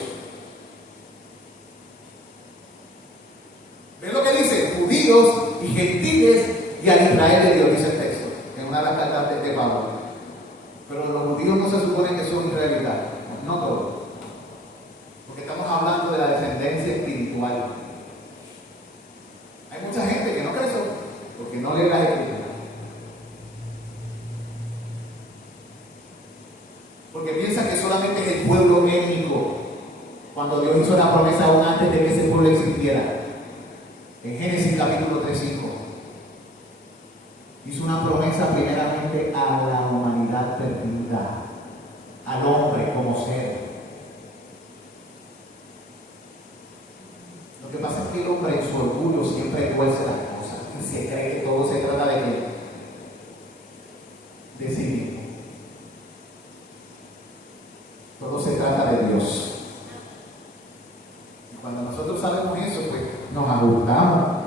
¿Ven lo que dice? Judíos y gentiles y al Israel de Dios, dice el texto, en una de las cartas de Pablo. Pero los judíos no se supone que son israelitas, no todos. Porque estamos hablando de la descendencia espiritual. Hay mucha gente que no cree eso, porque no lee las escrituras. Porque piensa que solamente es el pueblo étnico, cuando Dios hizo la promesa aún antes de que ese pueblo existiera. En Génesis capítulo 3:5 hizo una promesa primeramente a la humanidad perdida, al hombre como ser. Lo que pasa es que el hombre en su orgullo siempre tuerce las cosas y se cree que todo se trata de qué? De sí mismo. Todo se trata de Dios. Y cuando nosotros sabemos eso, pues nos ajustamos.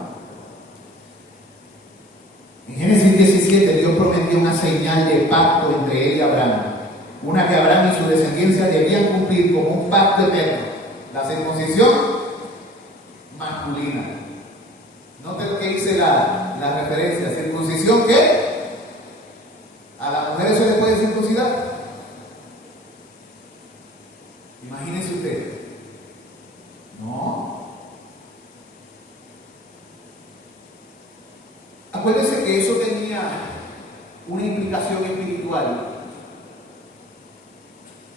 En Génesis 17, Dios prometió una señal de pacto entre Él y Abraham. Una que Abraham y su descendencia debían cumplir como un pacto eterno. La circuncisión masculina. Noten lo que hice la referencia. ¿Circuncisión qué? ¿A las mujeres se les puede circuncidar? Imagínense usted. No. Acuérdense que eso tenía una implicación espiritual.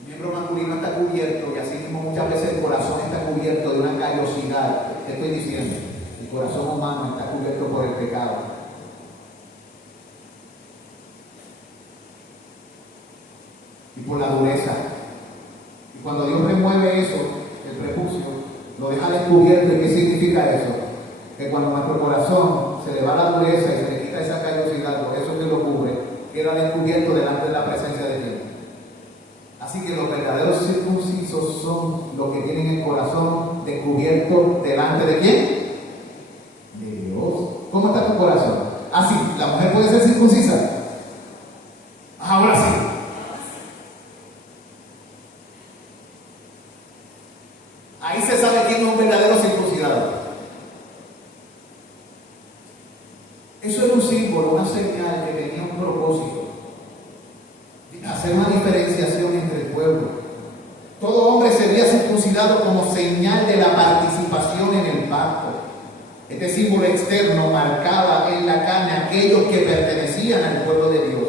El miembro masculino está cubierto y así mismo muchas veces el corazón está cubierto de una callosidad caducidad. ¿Qué estoy diciendo? El corazón humano está cubierto por el pecado. Y por la dureza. Y cuando Dios remueve eso, el prepucio, lo deja descubierto. ¿Y qué significa eso? Que cuando nuestro corazón se le va la dureza y se le quita esa callosidad, por eso que lo cubre, queda descubierto delante de la presencia de Dios. Así que los verdaderos circuncisos son los que tienen el corazón descubierto delante de ¿quién? De Dios. ¿Cómo está tu corazón? Así, ¿la mujer puede ser circuncisa? Ahora sí. Ahí se sabe quién es un verdadero circuncidado. Eso era un símbolo, una señal que tenía un propósito. Hacer una diferenciación entre el pueblo. Todo hombre sería circuncidado como señal de la participación en el pacto. Este símbolo externo marcaba en la carne a aquellos que pertenecían al pueblo de Dios,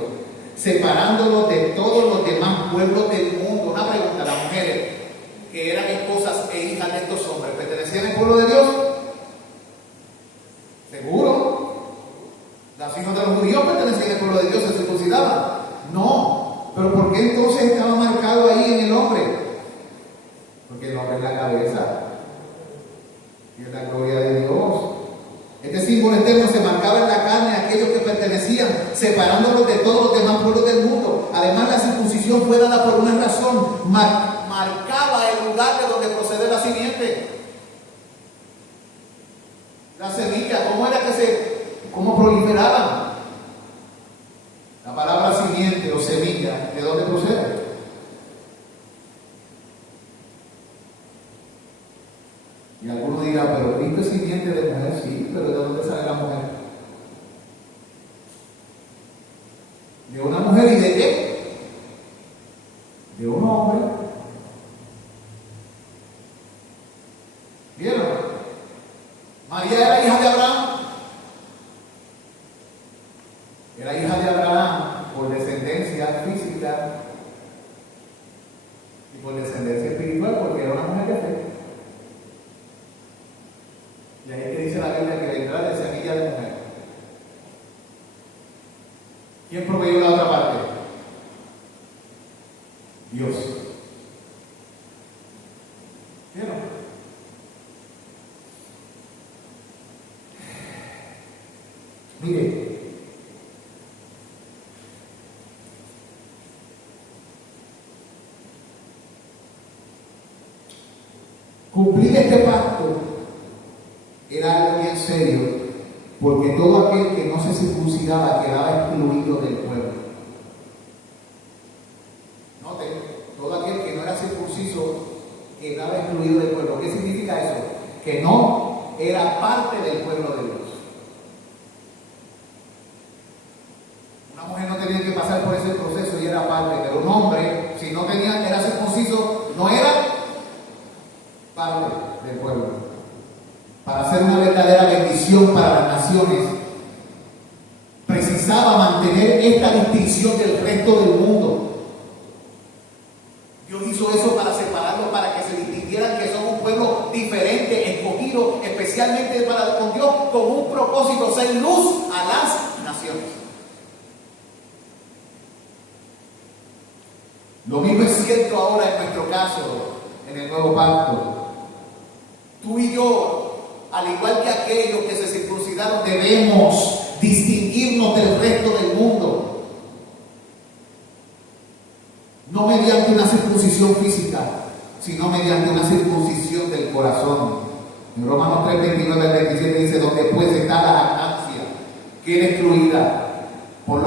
separándolos de todos los demás pueblos del mundo. Una pregunta: las mujeres que eran esposas e hijas de estos hombres, ¿pertenecían al pueblo de Dios? ¿Seguro? ¿Las hijas de los judíos pertenecían al pueblo de Dios? ¿Se circuncidaban? No. ¿Pero por qué entonces estaba marcado ahí en el hombre? Porque el hombre es la cabeza y es la gloria de Dios. Este símbolo externo se marcaba en la carne a aquellos que pertenecían, separándolos de todos los demás pueblos del mundo. Además, la circuncisión fue dada por una razón: marcaba el lugar de donde procede la simiente. La semilla, ¿cómo proliferaban? La palabra simiente o semilla, ¿de dónde procede? Y alguno dirá, pero Cristo es simiente de mujer. Sí, pero ¿de dónde sale la mujer? ¿De una mujer y de qué? De un hombre. ¿Vieron? María era hija de Abraham. Era hija de Abraham por descendencia física y por descendencia espiritual, porque era una mujer de fe. Y ahí que dice la Biblia que vendrá de semilla de mujer. ¿Quién proveyó la otra parte? Dios. ¿Vieron? Mire, cumplir este pacto era algo bien serio, porque todo aquel que no se circuncidaba quedaba excluido del pueblo. Noten, todo aquel que no era circunciso quedaba excluido del pueblo. ¿Qué significa eso? Que no era parte del pueblo de Dios. Una mujer no tenía que pasar por ese proceso y era parte, pero un hombre, si no era circunciso, no era parte del pueblo. Para ser una verdadera bendición para las naciones, precisaba mantener esta distinción del resto del mundo. Dios hizo eso para separarlos, para que se distinguieran que son un pueblo diferente, escogido especialmente con Dios, con un propósito: ser luz a las naciones. Lo mismo es cierto ahora en nuestro caso, en el nuevo pacto. Tú y yo, al igual que aquellos que se circuncidaron, debemos distinguirnos del resto del mundo. No mediante una circuncisión física, sino mediante una circuncisión del corazón. En Romanos 3, 29 al 27 dice: donde pues está la jactancia, queda excluida. ¿Por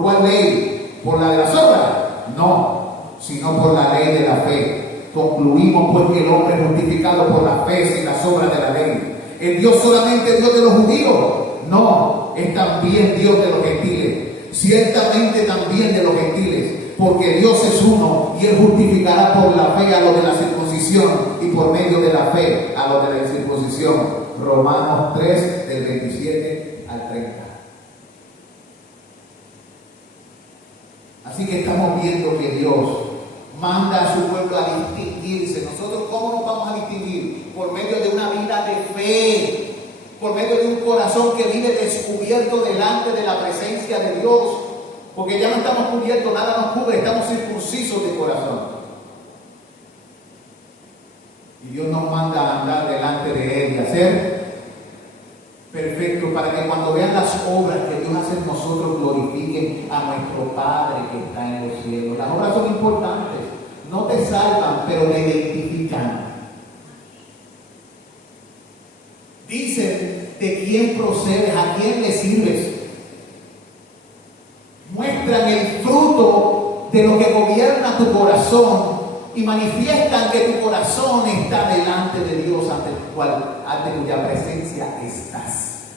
cuál ley? ¿Por la de las obras? No, sino por la ley de la fe. Concluimos pues que el hombre es justificado por la fe sin las obras de la ley. ¿Es Dios solamente Dios de los judíos? No, es también Dios de los gentiles. Ciertamente también de los gentiles, porque Dios es uno y Él justificará por la fe a los de la circuncisión y por medio de la fe a los de la incircuncisión. Romanos 3, del 27 al 30. Así que estamos viendo que Dios manda a su pueblo a distinguirse. Nosotros, ¿cómo nos vamos a distinguir? por medio de una vida de fe, por medio de un corazón que vive descubierto delante de la presencia de Dios, porque ya no estamos cubiertos, nada nos cubre, estamos circuncisos de corazón. Y Dios nos manda a andar delante de Él y a ser perfectos para que cuando vean las obras que Dios hace en nosotros glorifiquen a nuestro Padre que está en los cielos. Las obras son importantes, no te salvan, pero te identifican. Dicen de quién procedes, a quién le sirves. Muestran el fruto de lo que gobierna tu corazón y manifiestan que tu corazón está delante de Dios, ante cuya presencia estás.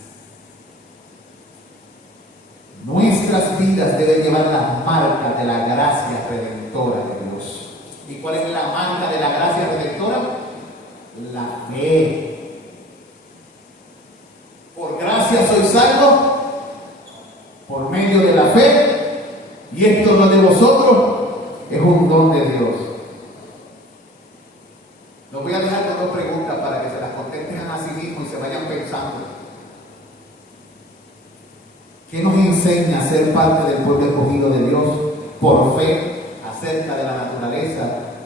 Nuestras vidas deben llevar las marcas de la gracia redentora de Dios. ¿Y cuál es la marca de la gracia redentora? La fe. Por gracia soy salvo, por medio de la fe, y esto no de vosotros, es un don de Dios. Los voy a dejar con dos preguntas para que se las contesten a sí mismos y se vayan pensando. ¿Qué nos enseña a ser parte del pueblo escogido de Dios por fe acerca de la naturaleza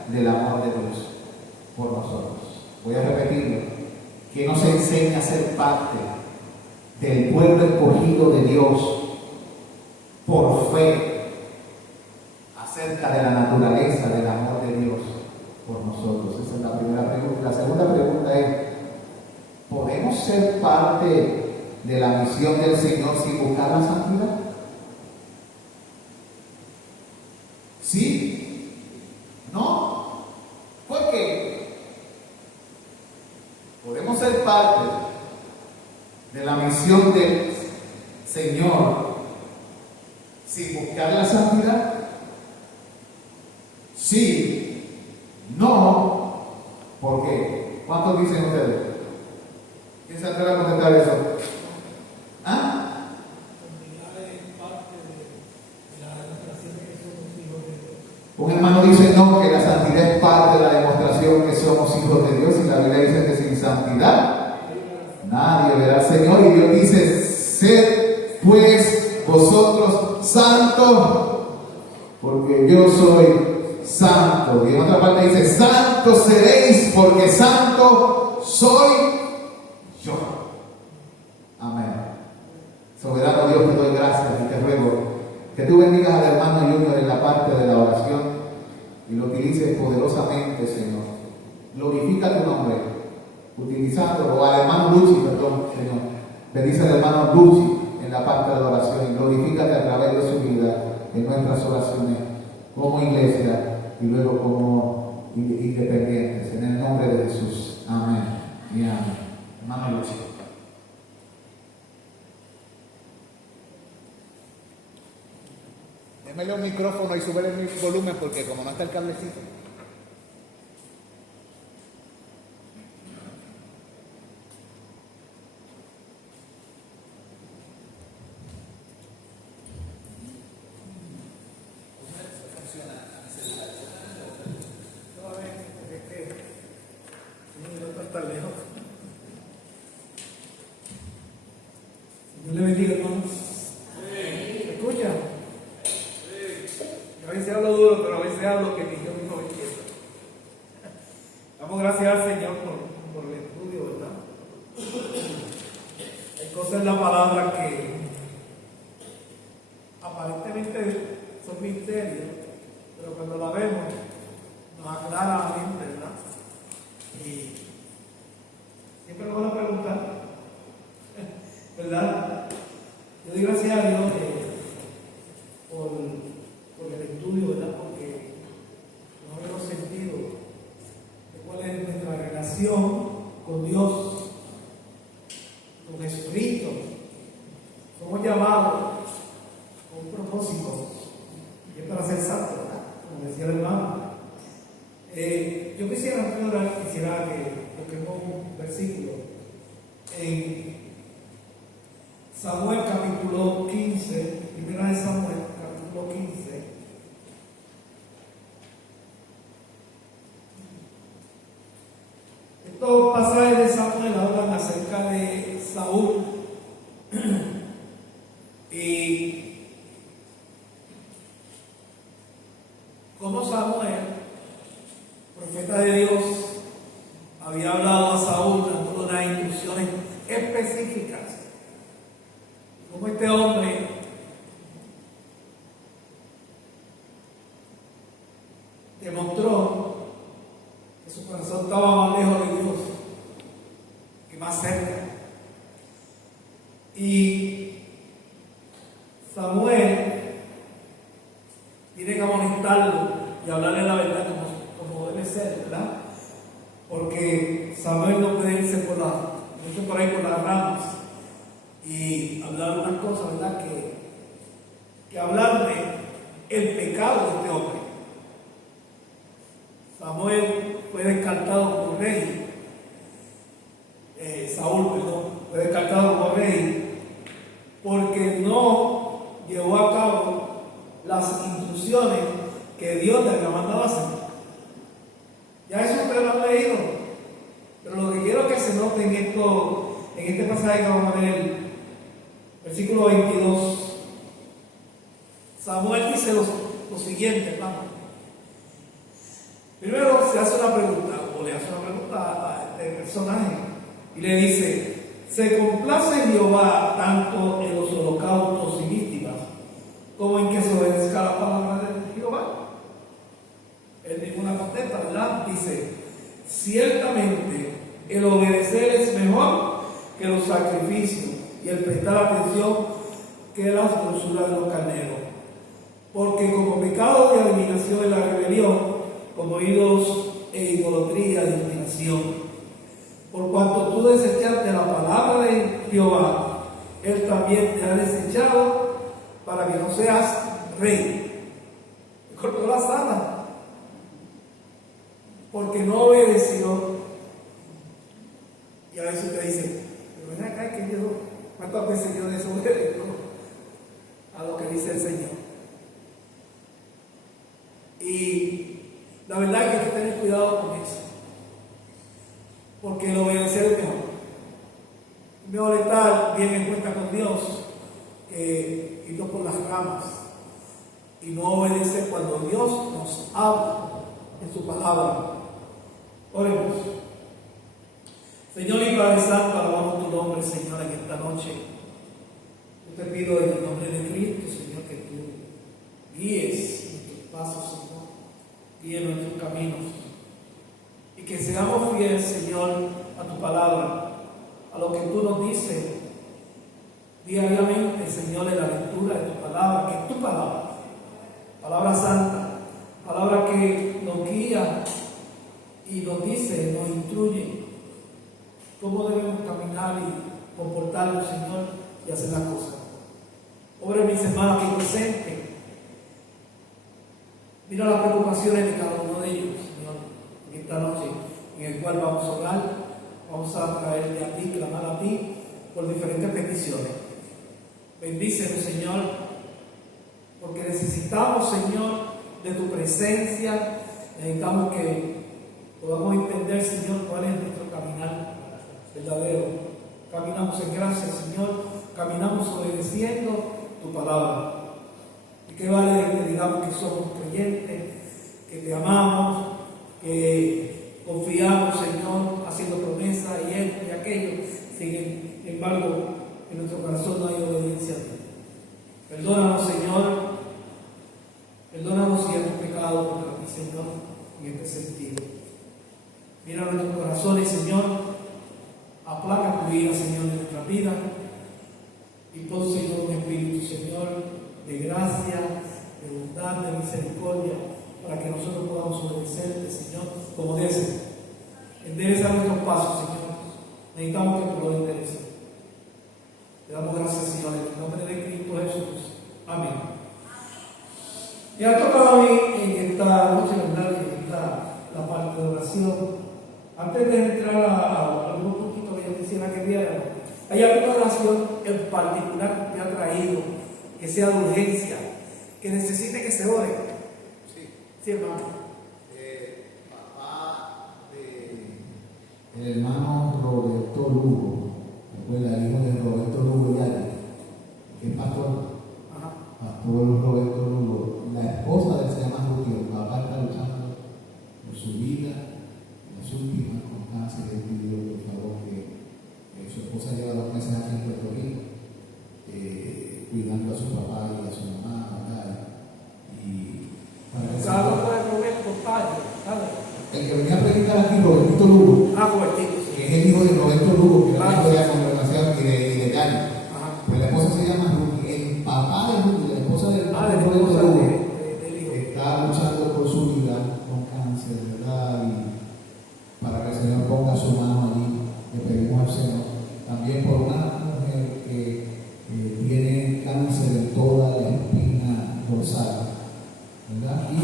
del amor de Dios por nosotros? Voy a repetirlo. ¿Qué nos enseña a ser parte del pueblo escogido de Dios por fe acerca de la naturaleza del amor de Dios por nosotros? Esa es la primera pregunta. La segunda pregunta es: ¿podemos ser parte de la misión del Señor sin buscar la santidad? ¿Sí? ¿No? ¿Por qué? Podemos ser parte de la misión del Señor sin buscar la santidad. Sí, no, ¿por qué? ¿Cuántos dicen ustedes? ¿Quién se atreve a contestar eso? ¿Ah? Un hermano dice no, que la santidad es parte de la demostración que somos hijos de Dios, y la Biblia dice que sin santidad nadie verá al Señor. Y Dios dice: sed pues vosotros santos, porque yo soy santo. Y en otra parte dice: santos seréis, porque santo soy yo. Amén. Soberano Dios, te doy gracias y te ruego que tú bendigas al hermano Junior en la parte de la oración y lo utilices poderosamente, Señor. Glorifica tu nombre utilizándolo, o al hermano Luchi, perdón, Señor. Bendice al hermano Luchi en la parte de la oración y glorifícate a través de su vida en nuestras oraciones como iglesia y luego como independientes, en el nombre de Jesús. Amén y amén. Hermano Luchi. Démele un micrófono y súbele el volumen porque como no está el cablecito. Dios le bendiga, hermanos. ¿Me escucha? A veces hablo duro, pero a veces hablo que ni yo mismo me entiendo. Damos gracias al Señor por el estudio, ¿verdad? Hay cosas en la palabra que aparentemente son misterios, pero cuando la vemos nos aclara la mente, ¿verdad? Y siempre nos van a preguntar, ¿verdad? Yo doy gracias a Dios por el estudio, ¿verdad? Porque no habíamos sentido de cuál es nuestra relación con Dios, con Jesucristo. Somos llamados con un propósito, y es para ser santos, ¿verdad? Como decía el hermano. Yo quisiera que busquemos un versículo en Samuel capítulo 15, primera de Samuel capítulo 15. Estos pasajes de Samuel hablan acerca de Saúl. Y como Samuel, profeta de Dios, había hablado a Saúl dando unas instrucciones específicas. Como este hombre demostró que su corazón estaba más lejos de Dios que más cerca. Y Samuel tiene que amonestarlo y hablarle la verdad como debe ser, ¿verdad? Porque Samuel no puede irse mucho por ahí por las ramas y hablar unas cosas, ¿verdad? Que hablarle el pecado de este hombre. Samuel fue descartado como rey. Saúl, perdón, fue descartado como rey porque no llevó a cabo las instrucciones que Dios le había mandado a hacer. Ya eso ustedes lo han leído, pero lo que quiero que se note en este pasaje que vamos a ver, versículo 22, Samuel dice lo siguiente, hermano. Primero se hace una pregunta, o le hace una pregunta a este personaje, y le dice: ¿se complace Jehová tanto en los holocaustos y víctimas como en que se obedezca la palabra de Jehová? Él ninguna contesta, ¿verdad? Dice: ciertamente el obedecer es mejor que los sacrificios y el prestar atención que las dulzuras de los carneros. Porque como pecado de adivinación es la rebelión, como ídolos e idolatría de inspiración. Por cuanto tú desechaste la palabra de Jehová, Él también te ha desechado para que no seas rey. Me cortó la sala. Porque no obedeció. Y a veces usted dice: pero ven acá, que yo, ¿cuántas veces yo desobedezco a lo que dice el Señor? Y la verdad es que hay que tener cuidado con eso, porque el obedecer es mejor. Es mejor estar bien en cuenta con Dios que irnos por las ramas y no obedecer cuando Dios nos habla en su palabra. Oremos. Señor y Padre Santo, alabamos tu nombre, Señor, en esta noche. Yo te pido en el nombre de Cristo, Señor, que tú guíes nuestros pasos, Señor, guíes nuestros caminos, y que seamos fieles, Señor, a tu palabra, a lo que tú nos dices diariamente, Señor, en la lectura de tu palabra, que es tu palabra, palabra santa, palabra que nos guía y nos dice, nos instruye cómo debemos caminar y comportarnos, Señor, y hacer las cosas. Obra en mis hermanos aquí presentes. Mira las preocupaciones de cada uno de ellos, Señor, en esta noche, en el cual vamos a orar, vamos a traerle a ti, clamar a ti por diferentes peticiones. Bendícenos, Señor, porque necesitamos, Señor, de tu presencia. Necesitamos que podamos entender, Señor, cuál es nuestro caminar verdadero. Caminamos en gracia, Señor, caminamos obedeciendo tu palabra. Y que vale que digamos que somos creyentes, que te amamos, que confiamos, Señor, haciendo promesas y esto y aquello. Sin embargo, en nuestro corazón no hay obediencia a ti. Perdónanos, Señor, perdónanos si hemos pecado contra ti, Señor, en este sentido. Mira nuestros corazones, Señor, aplaca tu vida, Señor, en nuestra vida, y pon, Señor, un espíritu, Señor, de gracia, de bondad, de misericordia, para que nosotros podamos obedecerte, Señor, como debe ser. Endereza nuestros pasos, Señor. Necesitamos que tú lo endereces. Te damos gracias, Señor, en el nombre de Cristo Jesús. Amén. Y ha tocado a mí en esta noche, ¿verdad?, en la parte de oración. Antes de entrar a algún poquito que yo quisiera que vieran, hay alguna oración en particular que me ha traído, que sea de urgencia, que necesite que se ore. Sí. Sí, hermano. Papá de el hermano Roberto Lugo, recuerda, el hijo de Roberto Lugo Yari, que es pastor. Pastor Roberto Lugo, la esposa de él se llama Ruth, el papá está luchando por su vida, las últimas con cáncer. Él pidió por favor que su esposa lleva 2 meses aquí en Puerto Rico, cuidando a su papá y a su mamá, ¿verdad? Y para que el que venía a predicar aquí, Roberto Lugo, que es el hijo de Roberto Lugo, que es el hijo de la congregación y de Yari. Pues la esposa se llama Ruth, el papá de Ruth, la esposa del Roberto Lugo, está luchando por su vida con cáncer, ¿verdad? Y para que el Señor ponga su mano allí, le pedimos al Señor. También por una mujer que tiene cáncer en toda la espina dorsal, ¿verdad? Y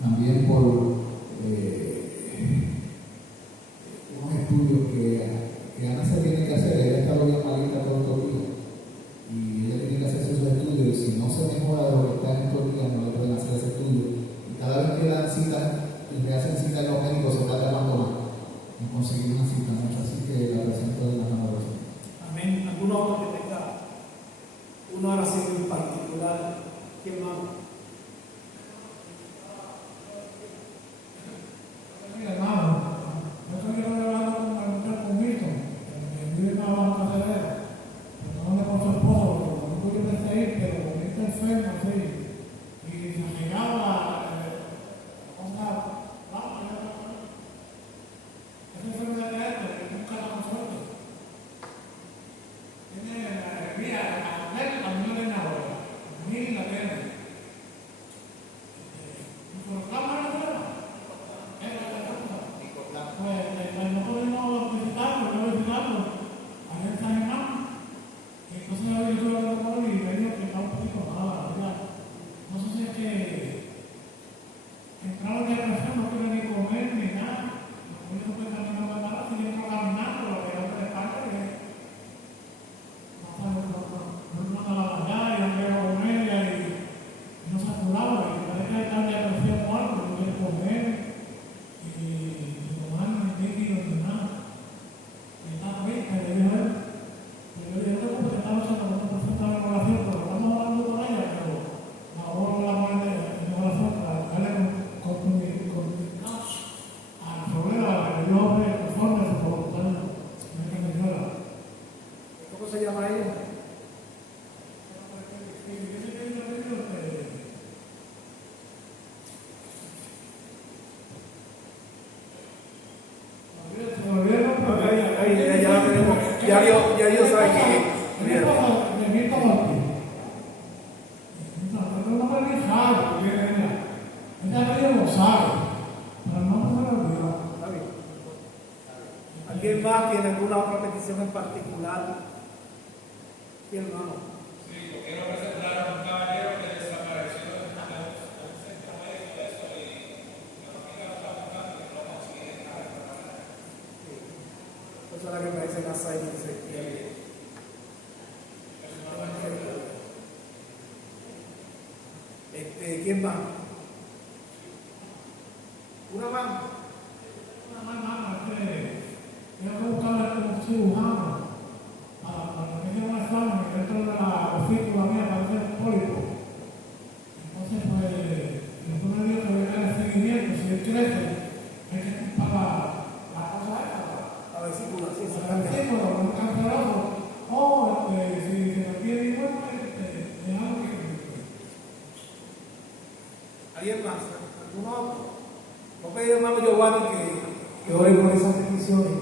también por unos estudios que Ana se tiene que hacer. Ella está bien malita todos los días y ella tiene que hacerse esos estudios, y si no se mejora de lo que está en estos días, no le pueden hacer ese estudio. Y cada vez que dan cita y le hacen cita a los médicos, se está tardando más en conseguir una cita, ¿no? Así que la presento de la mano de Dios. Amén. ¿Alguno otro que tenga una oración en particular? ¿Quién más? Hermano, yo quiero hablar con Milton, que vive más abajo de Cacerera, pero no le con su esposo, porque no pude ir, pero Milton enfermo, sí, y se llegaba esa enfermedad de él, que nunca la consuelta. Tiene la alegría, a él también le viene ahora, a mí la tiene. Pues nosotros vimos a visitarlo, a ver esta semana. Y entonces yo estuve hablando con él y me dijo que estaba un poquito mala, ¿verdad? No sé si es que entraba en depresión, no quiere ni comer ni nada. Lo único que caminar para nada, siguiendo caminando, lo que no se le parte es. No anda a la bañada y no quiere comer y no se curaba, y parece que está en depresión o algo, no quiere comer. ¿Cómo se llama ella? Ya Dios sabe que ¿alguien más tiene alguna otra petición en particular? ¿Sí, hermano? Sí, yo quiero presentar a un caballero que desapareció de un centro médico de eso y la familia lo está buscando y no consigue nada. Eso es la que me dice la Sainz en septiembre. ¿Quién más? ¿Una más? Tengo que buscar un cirujano para que me un examen dentro de la vesícula mía para hacer pólipo. Entonces, pues, después me dijo que voy a dar el seguimiento. Si él crece, hay que pagar la cosa esa. La vesícula, sí, La vesícula, un canceroso. O si se me pide igual, me hago que. ¿Alguien más? ¿Alguno otro? Voy a pedir al hermano Giovanni que ore por esas peticiones.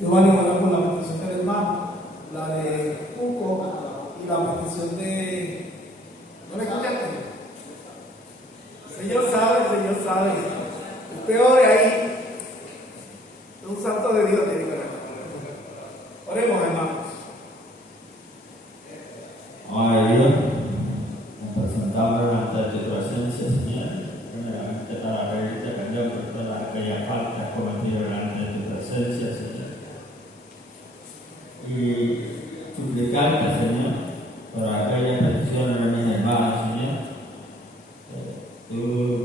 Giovanni va a orar por la petición del hermano, la de Cuco y la petición de. ¿No le escuchaste? El Señor sabe. Usted ore ahí. Es un santo de Dios, te digo. Oremos, hermanos. María, nos presentamos delante de tu presencia, Señor, primeramente para pedirte perdón por todas aquellas faltas cometidas delante de tu presencia, Señor, y suplicarte, Señor, por aquellas peticiones de mis hermanos, Señor. Tú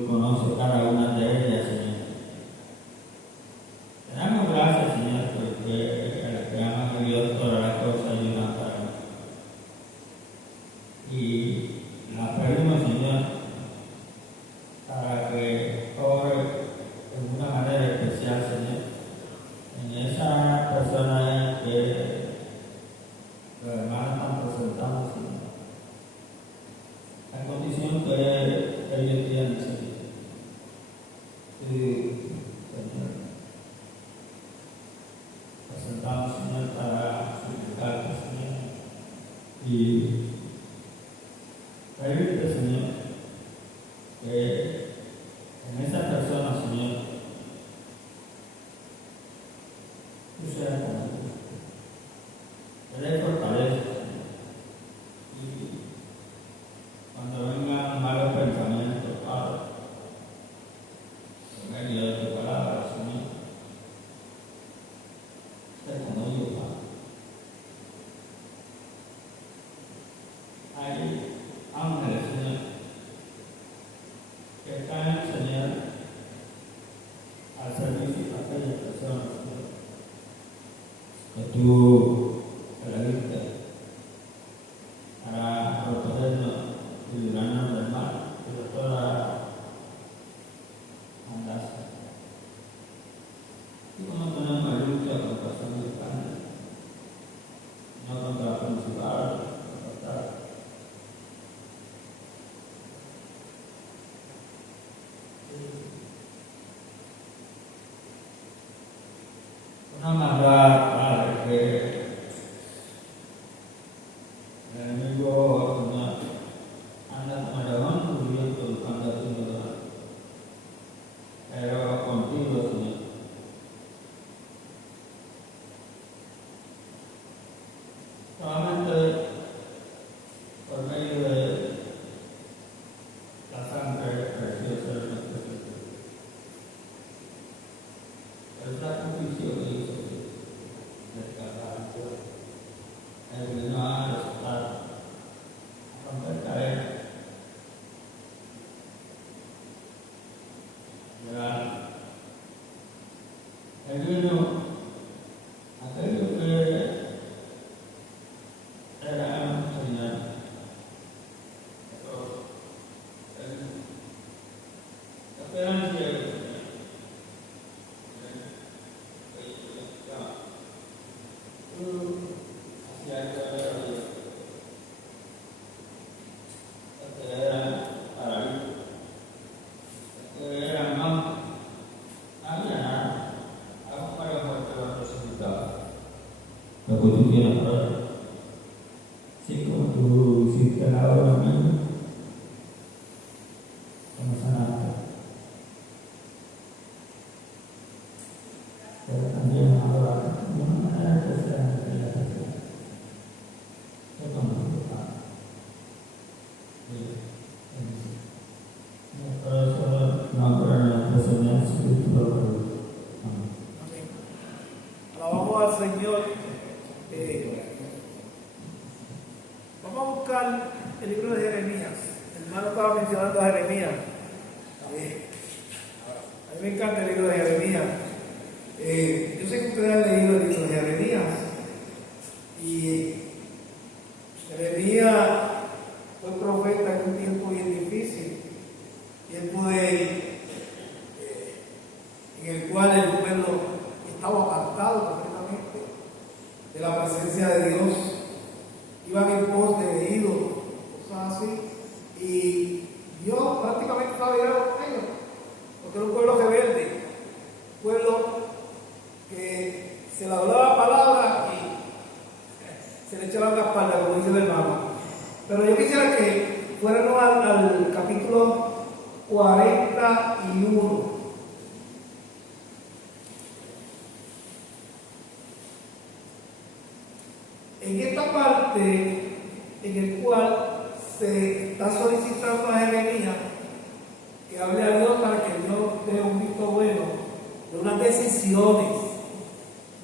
conoces cada una de ellas, Señor. Te damos gracias, Señor, la vista para protegernos y librarnos del mal y de toda maldad. Y como tenemos lucha contra sangre y carne, no contra la principal, contra una maldad, padre, que el enemigo anda como león rugiendo buscando a su lugar, pero contigo, Señor. Solamente por medio de la sangre preciosa de nuestro Jesús, el sacrificio que hizo del Calvario, el vino a resucitar, a romper cadenas, llevar el vino aquello que era Señor. La esperanza lo que tú quieras para él. Sí, como tú hiciste la obra mía, como sanaste. Pero también ahora, de una manera especial, de la especial. Yo conozco a por eso, nombre de nuestro Señor Jesucristo. Amén. Alabamos al Señor. Vamos a buscar el libro de Jeremías. El hermano estaba mencionando a Jeremías. A mí me encanta el libro de Jeremías. Yo sé que ustedes han leído el libro de Jeremías. Y Jeremías fue profeta en un tiempo bien difícil. Tiempo en el cual el pueblo estaba apartado completamente de la presencia de Dios, iban en pos de ídolos, cosas así, y Dios prácticamente estaba ligado con ellos, porque era un pueblo rebelde, un pueblo que se le hablaba la palabra y se le echaba la espalda, como dice el hermano. Pero yo quisiera que fuéramos al capítulo 41. En esta parte, en el cual se está solicitando a Jeremías que hable a Dios para que Dios dé un visto bueno de unas decisiones.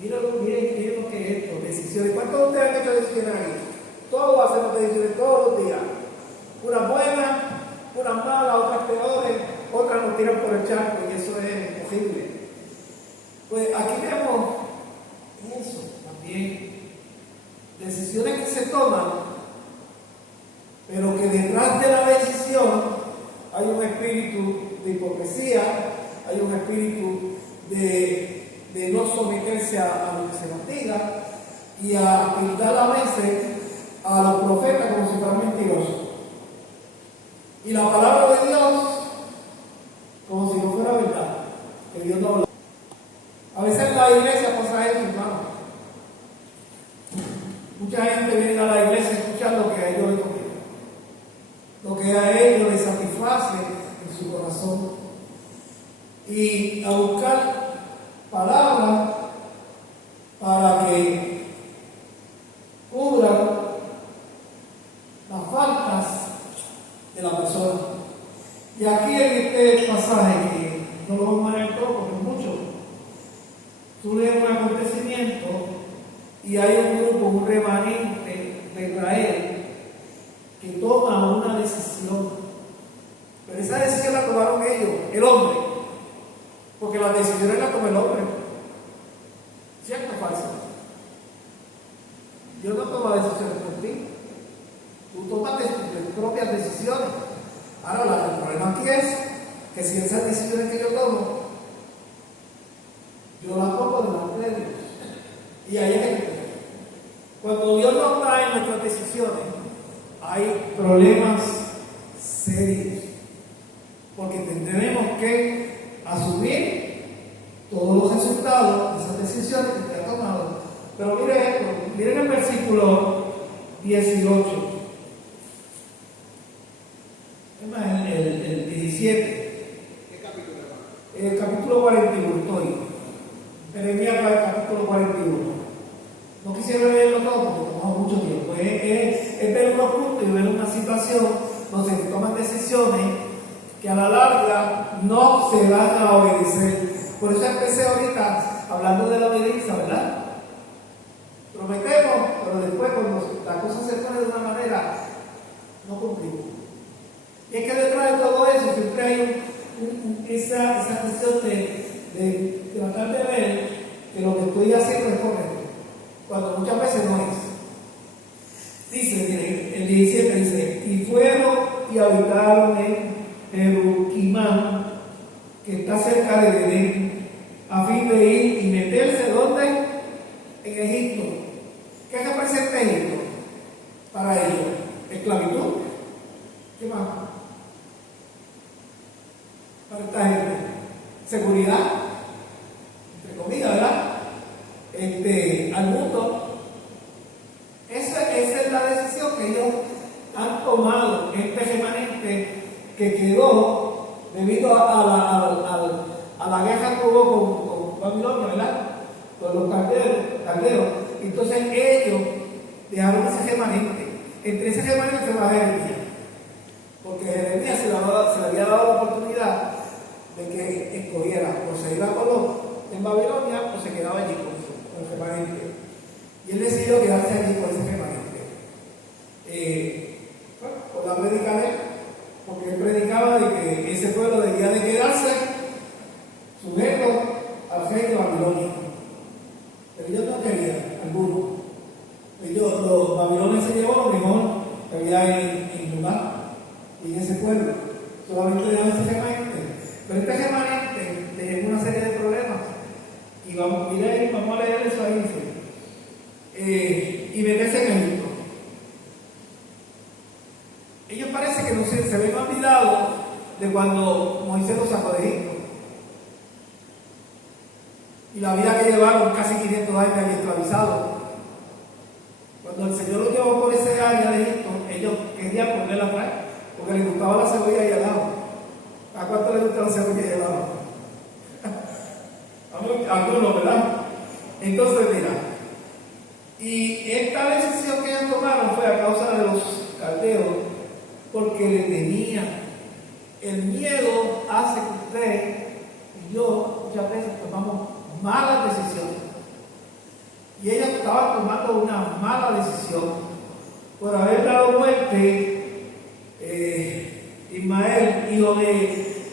Miren lo que es esto, decisiones. ¿Cuántos de ustedes han hecho decisiones aquí? Todos hacemos decisiones todos los días. Unas buenas, unas malas, otras peores, otras nos tiran por el charco y eso es imposible. Pues aquí vemos eso también. Decisiones que se toman, pero que detrás de la decisión hay un espíritu de hipocresía, hay un espíritu de no someterse a lo que se nos diga y a pintar a veces a los profetas como si fueran mentirosos. Y la palabra de Dios como si no fuera verdad, que Dios no habla. A veces en la iglesia pasa eso, hermano. Mucha gente viene a la iglesia a escuchar lo que a ellos les conviene, lo que a ellos les satisface en su corazón, y a buscar palabras para que cubran las faltas de la persona. Y aquí en este pasaje, que no lo vamos a leer todo porque es mucho, tú lees un acontecimiento y hay un grupo, un remanente de Israel que toma una decisión. Pero esa decisión la tomaron ellos, el hombre, porque las decisiones las toma el hombre. ¿Cierto o falso? Dios no toma decisiones por ti. Tú tomas tus propias decisiones. Ahora, el problema aquí es que si esas decisiones que yo tomo, yo las pongo delante de Dios. Y ahí es que cuando Dios nos trae nuestras decisiones, hay problemas serios. Porque tendremos que asumir todos los resultados de esas decisiones que usted ha tomado. Pero miren esto, miren el versículo 18. Es más, el 17. ¿Qué capítulo, hermano? El capítulo 41, estoy. Jeremías capítulo 41. No quisiera leerlo todo porque tomamos mucho tiempo. Es ver unos puntos y ver una situación donde se toman decisiones que a la larga no se van a obedecer. Por eso empecé ahorita hablando de la obediencia, ¿verdad? Prometemos, pero después cuando la cosa se pone de una manera, no cumplimos. Y es que detrás de todo eso siempre hay esa cuestión de tratar de ver que lo que estoy haciendo es correcto, cuando muchas veces no es. Dice, miren, el 17 dice, y fueron y habitaron en Jeruquimán, que está cerca de Belén, a fin de ir y meterse ¿dónde? En Egipto. ¿Qué representa Egipto para ellos? Esclavitud. ¿Qué más? Para esta gente, seguridad, entre comillas, ¿verdad? Al mundo. Esa es la decisión que ellos han tomado, este remanente que quedó debido a la guerra que hubo con Babilonia, ¿verdad? Con los calderos. Entonces ellos dejaron ese remanente. Entre ese remanente se va Jeremías. Porque Jeremías se le había dado la oportunidad de que escogiera o se iba en Babilonia o se quedaba allí con el remanente. Y él decidió quedarse allí con ese remanente. Por la prédica de él, porque él predicaba de que ese pueblo debía de quedarse sujeto al rey de Babilonia. Pero ellos no querían, algunos. Los babilonios se llevó lo mejor que había en lugar y en ese pueblo. Solamente dejaron ese remanente. Pero este remanente le llegó una serie de problemas. Y vamos a leer eso ahí, dice. Y meterse en Egipto. Ellos parece que no se ven olvidados de cuando Moisés los sacó de Egipto. Y la vida que llevaron casi 500 años ahí esclavizados. Cuando el Señor los llevó por ese área de Egipto, ellos querían ponerla atrás, porque les gustaba la cebolla y el helado. ¿A cuánto les gusta la cebolla y el helado? A algunos, ¿verdad? Entonces, mira, y esta decisión que ellos tomaron fue a causa de los caldeos, porque le temían. El miedo hace que usted y yo muchas veces tomamos malas decisiones. Y ellos estaban tomando una mala decisión por haber dado muerte Ismael, hijo de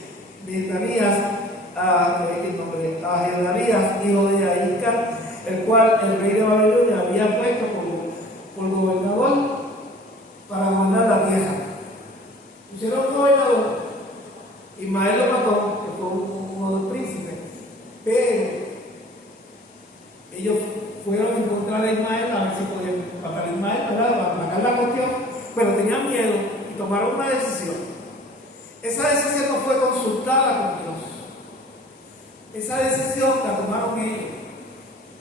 Netalías, a Gedarías, hijo de Ahikam, el cual el rey de Babilonia había puesto por gobernador para gobernar la tierra. Pusieron un gobernador, Ismael lo mató, que fue uno de los príncipes, pero ellos fueron a encontrar a Ismael a ver si podían matar a Ismael, para matar la cuestión, pero tenían miedo y tomaron una decisión. Esa decisión no fue consultada con Dios. Esa decisión la tomaron ellos.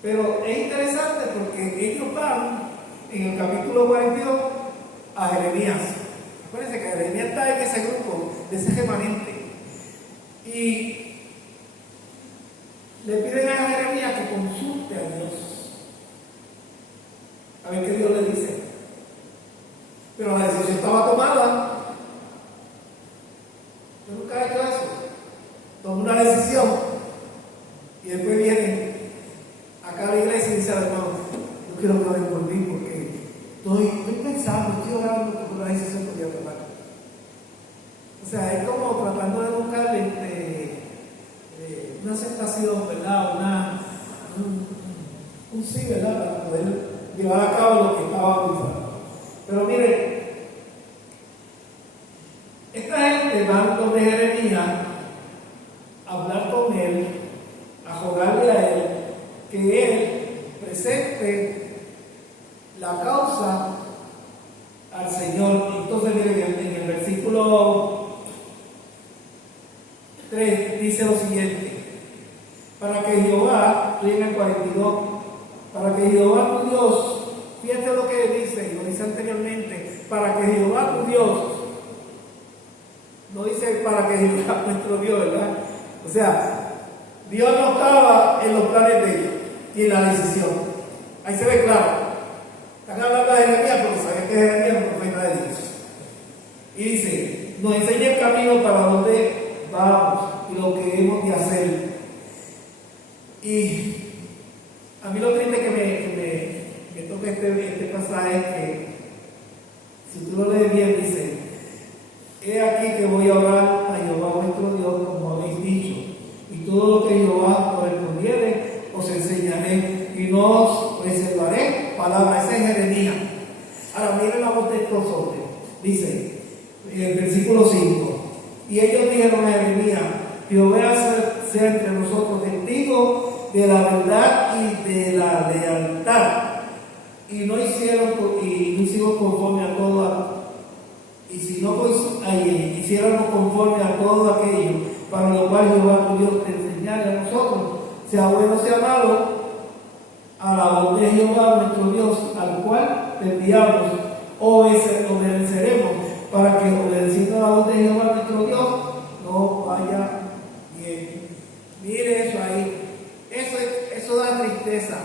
Pero es interesante porque ellos van en el capítulo 42 a Jeremías. Acuérdense que Jeremías está en ese grupo, de ese remanente. Y le piden a Jeremías que consulte a Dios. A ver qué Dios le dice. Pero la decisión estaba tomada. Yo nunca he hecho eso. Tomo una decisión y después viene acá a la iglesia y dice al hermano, yo quiero que oren por mí porque estoy pensando, estoy orando por una decisión que voy a tomar. O sea, es como tratando de buscar una aceptación, ¿verdad? Un sí, ¿verdad? Para poder llevar a cabo lo que estaba pensando. Pero mire, esta gente va donde Jeremías a hablar con él, a rogarle a él que él presente la causa al Señor. Entonces, miren, en el versículo 3 dice lo siguiente: para que Jehová, estoy en el 42, para que Jehová tu Dios, fíjate lo que dice, lo dice anteriormente, para que Jehová tu Dios, no dice para que Jehová nuestro Dios, ¿verdad? O sea, Dios no estaba en los planes de ellos y en la decisión. Ahí se ve claro. Están hablando de Jeremías porque sabían que Jeremías es un profeta de Dios. Y dice, nos enseña el camino para donde vamos y lo que hemos de hacer. Y a mí lo triste que me toca este pasaje es que, si tú lo lees bien, dice: he aquí que voy a orar a Jehová vuestro Dios, como habéis dicho, y todo lo que Jehová os respondiere os enseñaré, y no os reservaré palabra. Ese es Jeremías. Ahora miren la voz de estos hombres. Dice, en el versículo 5: y ellos dijeron a Jeremías: Jehová sea entre nosotros testigo de la verdad y de la lealtad, y no hicieron conforme a todo, y si no hiciéramos conforme a todo aquello para lo cual Jehová tu Dios te enseñara a nosotros, sea bueno sea malo, a la voz de Jehová nuestro Dios, al cual te enviamos, obedeceremos, para que obedeciendo a la voz de Jehová nuestro Dios no vaya bien. Mire eso ahí. Eso da tristeza.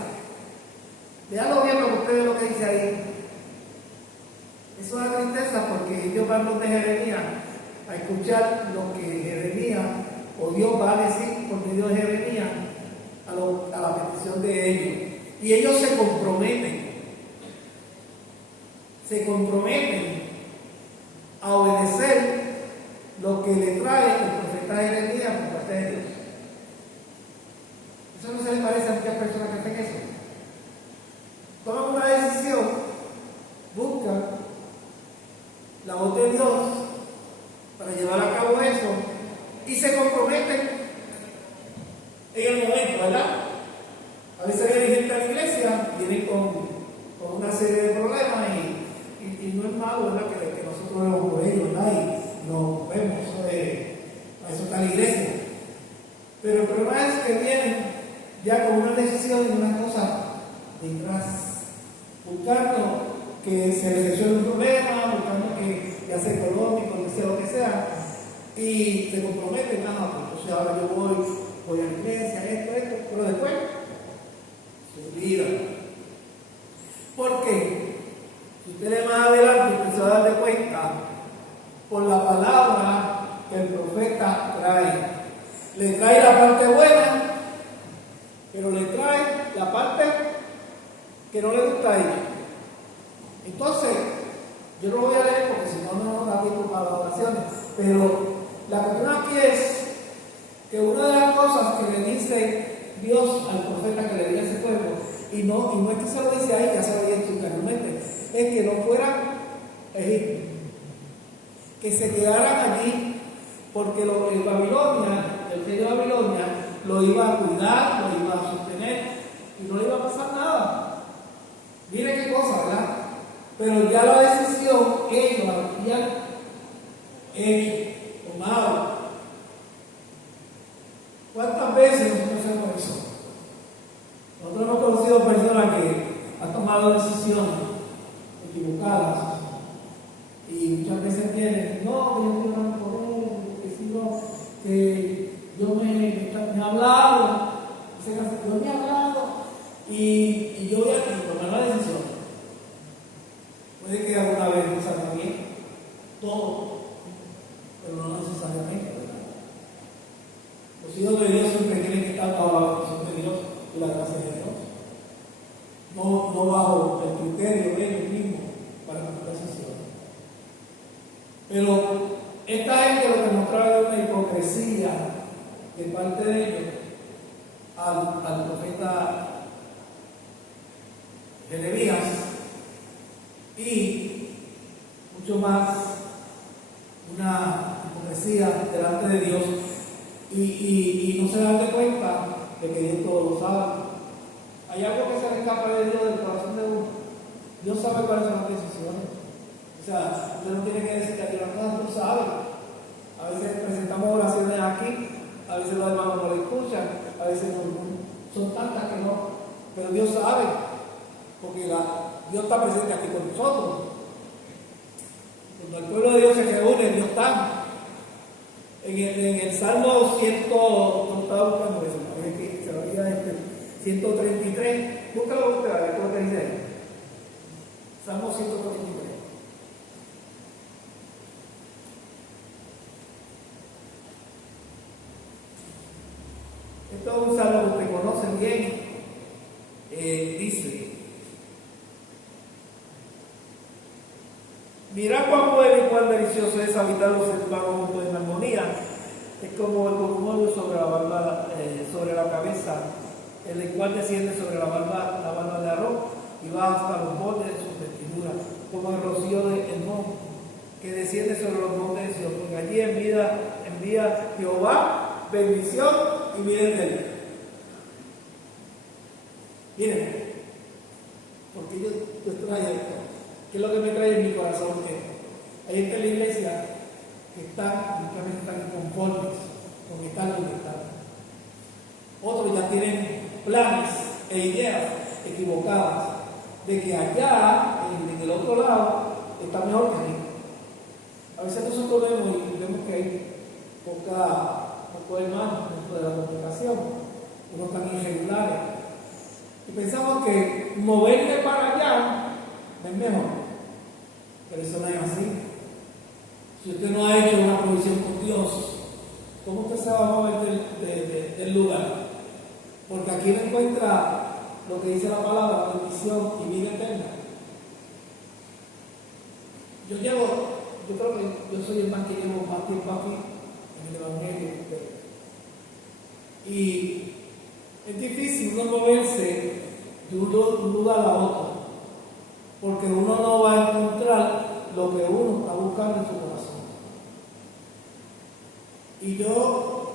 Veanlo bien para que ustedes lo que dice ahí. Eso da tristeza porque ellos van donde Jeremías a escuchar lo que Jeremías o Dios va a decir por medio de Jeremías a la petición de ellos. Y ellos se comprometen a obedecer lo que le trae el profeta Jeremías por parte de Dios. ¿Eso no se le parece a muchas personas que hacen eso? Toman una decisión, buscan la voz de Dios para llevar a cabo eso y se comprometen en el momento, ¿verdad? A veces viene gente a la iglesia, vienen con una serie de problemas y no es malo, ¿verdad? Que nosotros vemos por ellos, ¿verdad? Y nos vemos, eso está en la iglesia. Pero el problema es que vienen ya con una decisión y una cosa detrás, buscando que se les resuelva un problema, buscando que ya sea económico, que sea lo que sea, y se comprometen, pues entonces ahora yo voy a la iglesia, esto, pero después se olvidan. ¿Por qué? Si usted lee más adelante, usted se va a dar cuenta por la palabra que el profeta trae. Le trae la parte buena, pero le trae la parte que no le gusta a ella. Entonces, yo no lo voy a leer porque si no, no nos da tiempo para las oraciones, pero la cuestión aquí es que una de las cosas que le dice Dios al profeta que le diga a ese pueblo, y no es que se lo dice a él, ya se lo dice interiormente, es que no fueran a Egipto, que se quedaran allí, porque el Babilonia, el rey de Babilonia, lo iba a cuidar, lo iba a sostener y no le iba a pasar nada. Mire qué cosa, ¿verdad? Pero ya la decisión ellos habían tomado. ¿Cuántas veces nosotros hacemos eso? Nosotros hemos conocido personas que han tomado decisiones equivocadas y muchas veces vienen, no, que yo estoy orando por él, que si no, que yo me ha hablado, Dios me ha hablado y yo voy a tomar la decisión. Puede que alguna vez no salga bien, todo, pero no necesariamente, ¿verdad? Los hijos de Dios siempre tienen que estar bajo la bendición de Dios y la gracia de Dios, no bajo el criterio de ellos mismos para tomar decisiones. Pero esta gente lo que nos trae una hipocresía de parte de ellos al profeta Jeremías, y mucho más una hipocresía delante de Dios y no se dan de cuenta de que Dios todo lo sabe. Hay algo que se le escapa de Dios del corazón de uno. Dios sabe cuáles son las decisiones. O sea, usted no tiene que decir que Dios no sabe. A veces presentamos oraciones aquí, a veces los hermanos no lo escuchan, a veces no, son tantas que no. Pero Dios sabe, porque Dios está presente aquí con nosotros. Cuando el pueblo de Dios se reúne, Dios está. En el Salmo 100, no estaba buscando eso, que se lo había 133, búscalo usted, a ver cómo te dice ahí. Salmo 133. Esto es un salmo que usted conoce bien. Dice: mirad cuán bueno y cuán delicioso es habitar los hermanos juntos en armonía. Es como el murmullo sobre la barba, sobre la cabeza, el cual desciende sobre la barba de Aarón y va hasta los bordes de sus vestiduras, como el rocío de Enón, que desciende sobre los montes de Sion, porque allí envía Jehová bendición y miren de él. Miren, porque yo traje esto. ¿Qué es lo que me trae en mi corazón? Hay gente en la iglesia que están inconformes con estar donde están. Otros ya tienen planes e ideas equivocadas de que allá, en el otro lado, está mejor que aquí. A veces nosotros vemos que hay pocos hermanos dentro de la congregación, unos tan irregulares, y pensamos que moverle para allá es mejor, pero eso no es así. Si usted no ha hecho una provisión con Dios, ¿cómo usted se va a mover del lugar? Porque aquí no encuentra lo que dice la palabra, bendición y vida eterna. Yo creo que yo soy el más que llevo más tiempo aquí en el Evangelio. Y es difícil uno moverse de un lugar a otro, porque uno no va a encontrar lo que uno está buscando en su corazón. Y yo,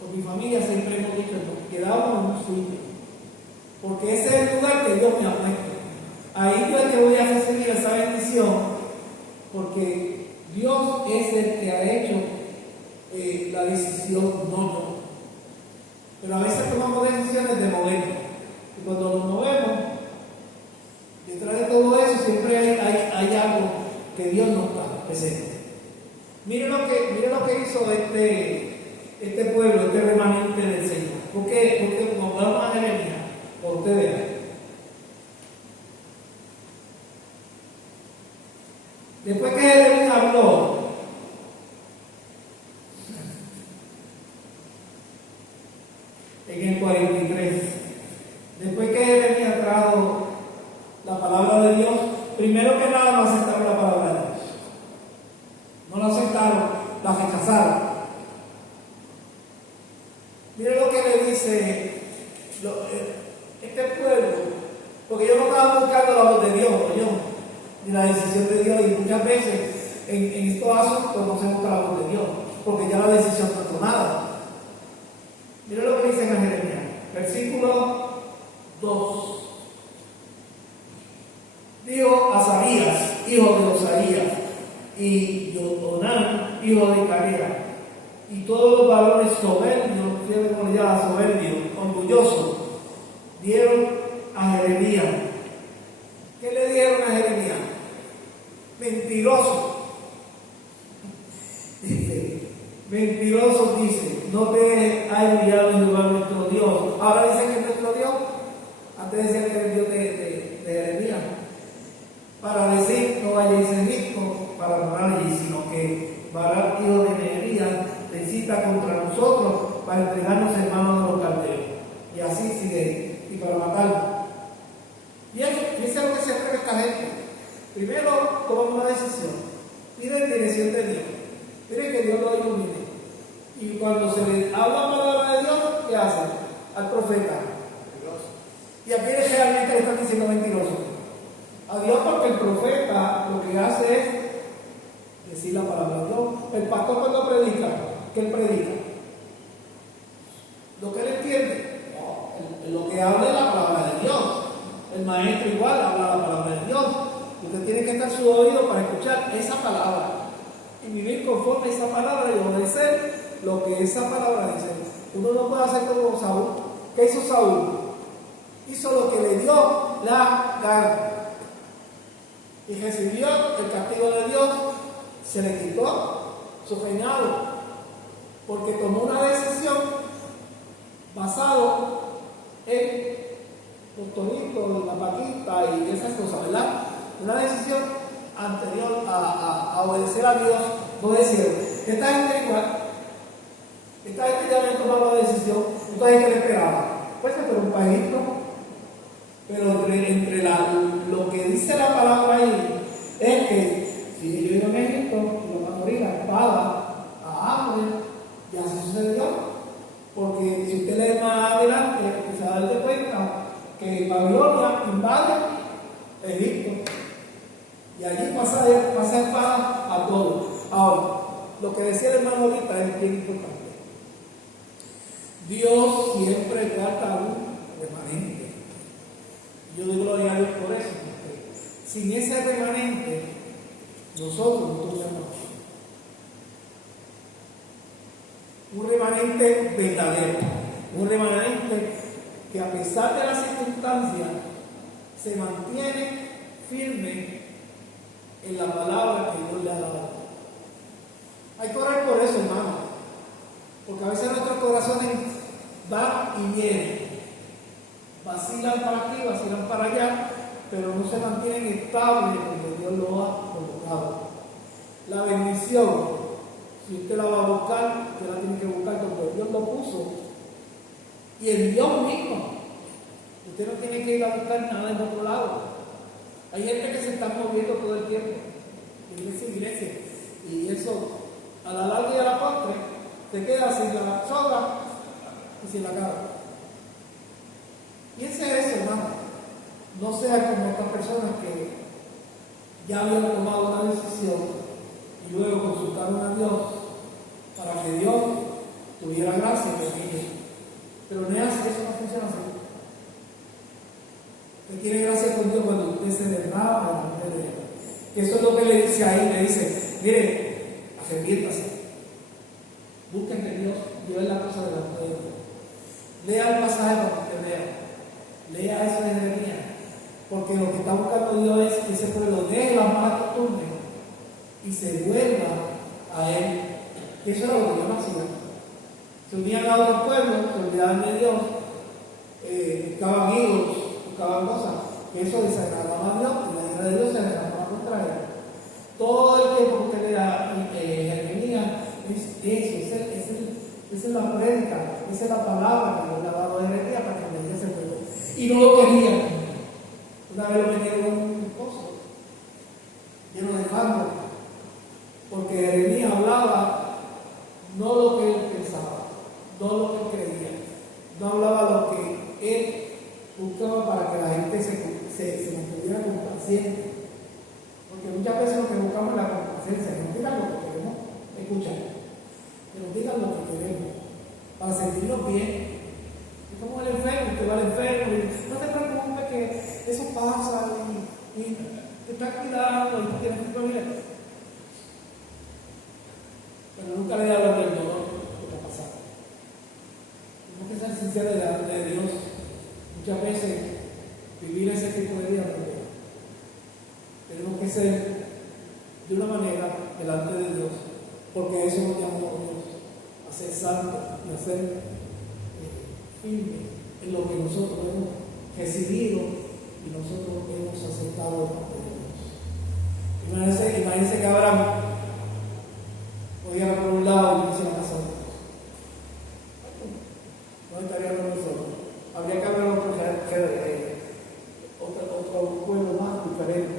con mi familia, siempre hemos dicho que nos quedamos en un sitio, porque ese es el lugar que Dios me ha puesto. Ahí yo es que voy a recibir esa bendición, porque Dios es el que ha hecho la decisión, no yo. Pero a veces tomamos decisiones de movernos, y cuando nos movemos, detrás de todo eso siempre hay algo que Dios no está presente. Mire lo que hizo este pueblo, este remanente del Señor. Porque como vamos a Jeremías, por ustedes. Después que Jeremías habló, en el 43, después que Jeremías trajo la palabra de Dios, primero que nada no aceptaron la palabra de Dios. No la aceptaron, la rechazaron. Mire lo que le dice este pueblo, porque ellos no estaban buscando la voz de Dios, ni la decisión de Dios, y muchas veces en estos asuntos no se busca la voz de Dios, porque ya la decisión está tomada. Mire lo que dice en Jeremías, versículo 2. Dijo Azarías, hijo de Osaías, y Jonán, hijo de Carea, y todos los varones soberbios, orgullosos, dieron a Jeremías. ¿Qué le dieron a Jeremías? Mentiroso. Mentiroso dice, no te ha enviado Jehová nuestro Dios. Ahora dice que es nuestro Dios. Antes decía que era el Dios de Jeremías. Para decir, no vayáis a Egipto para morar allí, sino que Barak, hijo de Neherías, te cita contra nosotros para entregarnos en manos de los caldeos. Y así sigue, y para matarnos. Y eso, fíjense lo que se atreve esta gente. Primero, toman una decisión. Piden dirección de Dios. Piden que Dios lo ilumine. Y cuando se les habla la palabra de Dios, ¿qué hacen? Al profeta. ¿Y a quién realmente le están diciendo mentiroso? a Dios, porque el profeta lo que hace es decir la palabra de Dios. El pastor cuando predica, ¿qué él predica? Lo que él entiende. No, lo que habla es la palabra de Dios. El maestro igual habla la palabra de Dios. Usted tiene que estar su oído para escuchar esa palabra y vivir conforme a esa palabra y obedecer lo que esa palabra dice. Uno no puede hacer como Saúl. ¿Qué hizo Saúl? Hizo lo que le dio la gana y recibió el castigo de Dios. Se le quitó su reinado porque tomó una decisión basado en los toritos, la paquita y esas cosas, ¿verdad? Una decisión anterior a obedecer a Dios. No decir, esta gente igual, esta gente ya había tomado la decisión, entonces ¿qué le esperaba? Pues se fue un país, ¿no? Pero entre lo que dice la palabra ahí es que si ellos iban a Egipto, lo van a morir a espada, a hambre, y así sucedió. Porque si usted lee más adelante, se va a dar cuenta que Babilonia invade Egipto. Y allí pasa espada a todos. Ahora, lo que decía el hermano ahorita es bien importante. Dios siempre trata a un remanente. Yo doy gloria a Dios por eso, porque sin ese remanente, nosotros no tuviéramos un remanente verdadero, un remanente que a pesar de las circunstancias se mantiene firme en la palabra que Dios le ha dado. Hay que orar por eso, hermano, porque a veces nuestros corazones van y vienen, vacilan para aquí, vacilan para allá, pero no se mantienen estables donde Dios lo ha colocado. La bendición, si usted la va a buscar, usted la tiene que buscar donde Dios lo puso y en Dios mismo. Usted no tiene que ir a buscar nada en otro lado. Hay gente que se está moviendo todo el tiempo, iglesia en iglesia, y eso a la larga y a la postre se queda sin la soga y sin la cabra. Piense eso, hermano. No sea como estas personas que ya habían tomado una decisión y luego consultaron a Dios para que Dios tuviera gracia con ellos. Pero no es así, eso no funciona así. Usted tiene gracia con Dios cuando usted se derrama delante de Él. Que eso es lo que le dice ahí, le dice, mire, arrepiéntase, busquen de Dios, Dios es la cosa delante de Dios. Lea el pasaje para que usted vea, lea eso de Jeremías, porque lo que está buscando Dios es que ese pueblo deje las malas costumbres y se vuelva a Él. Y eso era lo que Dios hacía. Se unían a otros pueblos, se olvidaban de Dios, buscaban ídolos, buscaban cosas, que eso desagradaba a Dios y la ira de Dios se derramaba contra él. Todo el tiempo que usted lea Jeremías es eso, esa es la prédica, esa es la palabra que Dios le ha dado a Jeremías para que le diga ese pueblo. Y no lo querían. Una vez lo metieron en un pozo lleno de fango, porque Jeremías hablaba no lo que él pensaba, no lo que él creía, no hablaba lo que él buscaba para que la gente se mantuviera complaciente. Porque muchas veces lo que buscamos es la complacencia, que nos digan lo que queremos escuchar, que nos digan lo que queremos, para sentirnos bien. Es como el enfermo, usted va al enfermo y dice, no te preocupes que eso pasa y te está cuidando y tú tienes que familia. Pero nunca le hablan del dolor que está pasando. Tenemos que ser sinceros delante de Dios. Muchas veces vivir ese tipo de vida porque tenemos que ser de una manera delante de Dios, porque eso nos llamó a Dios a ser santos y a ser firmes en lo que nosotros hemos recibido y nosotros hemos aceptado de Dios. Imagínense que Abraham podía por un lado y irse a la casa de Dios. No estaría con nosotros. Habría que haber otro pueblo más diferente.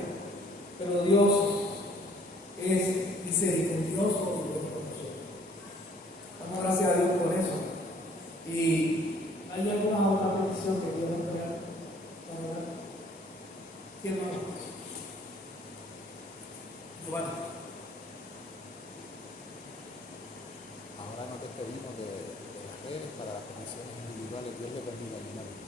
Pero Dios es misericordioso y bueno con nosotros. Damos gracias a Dios por eso. Y hay alguna otra petición que quiero entregar. ¿Quién más? espiritual. Ahora nos despedimos de las redes para las comisiones individuales. Dios le bendiga, hermano.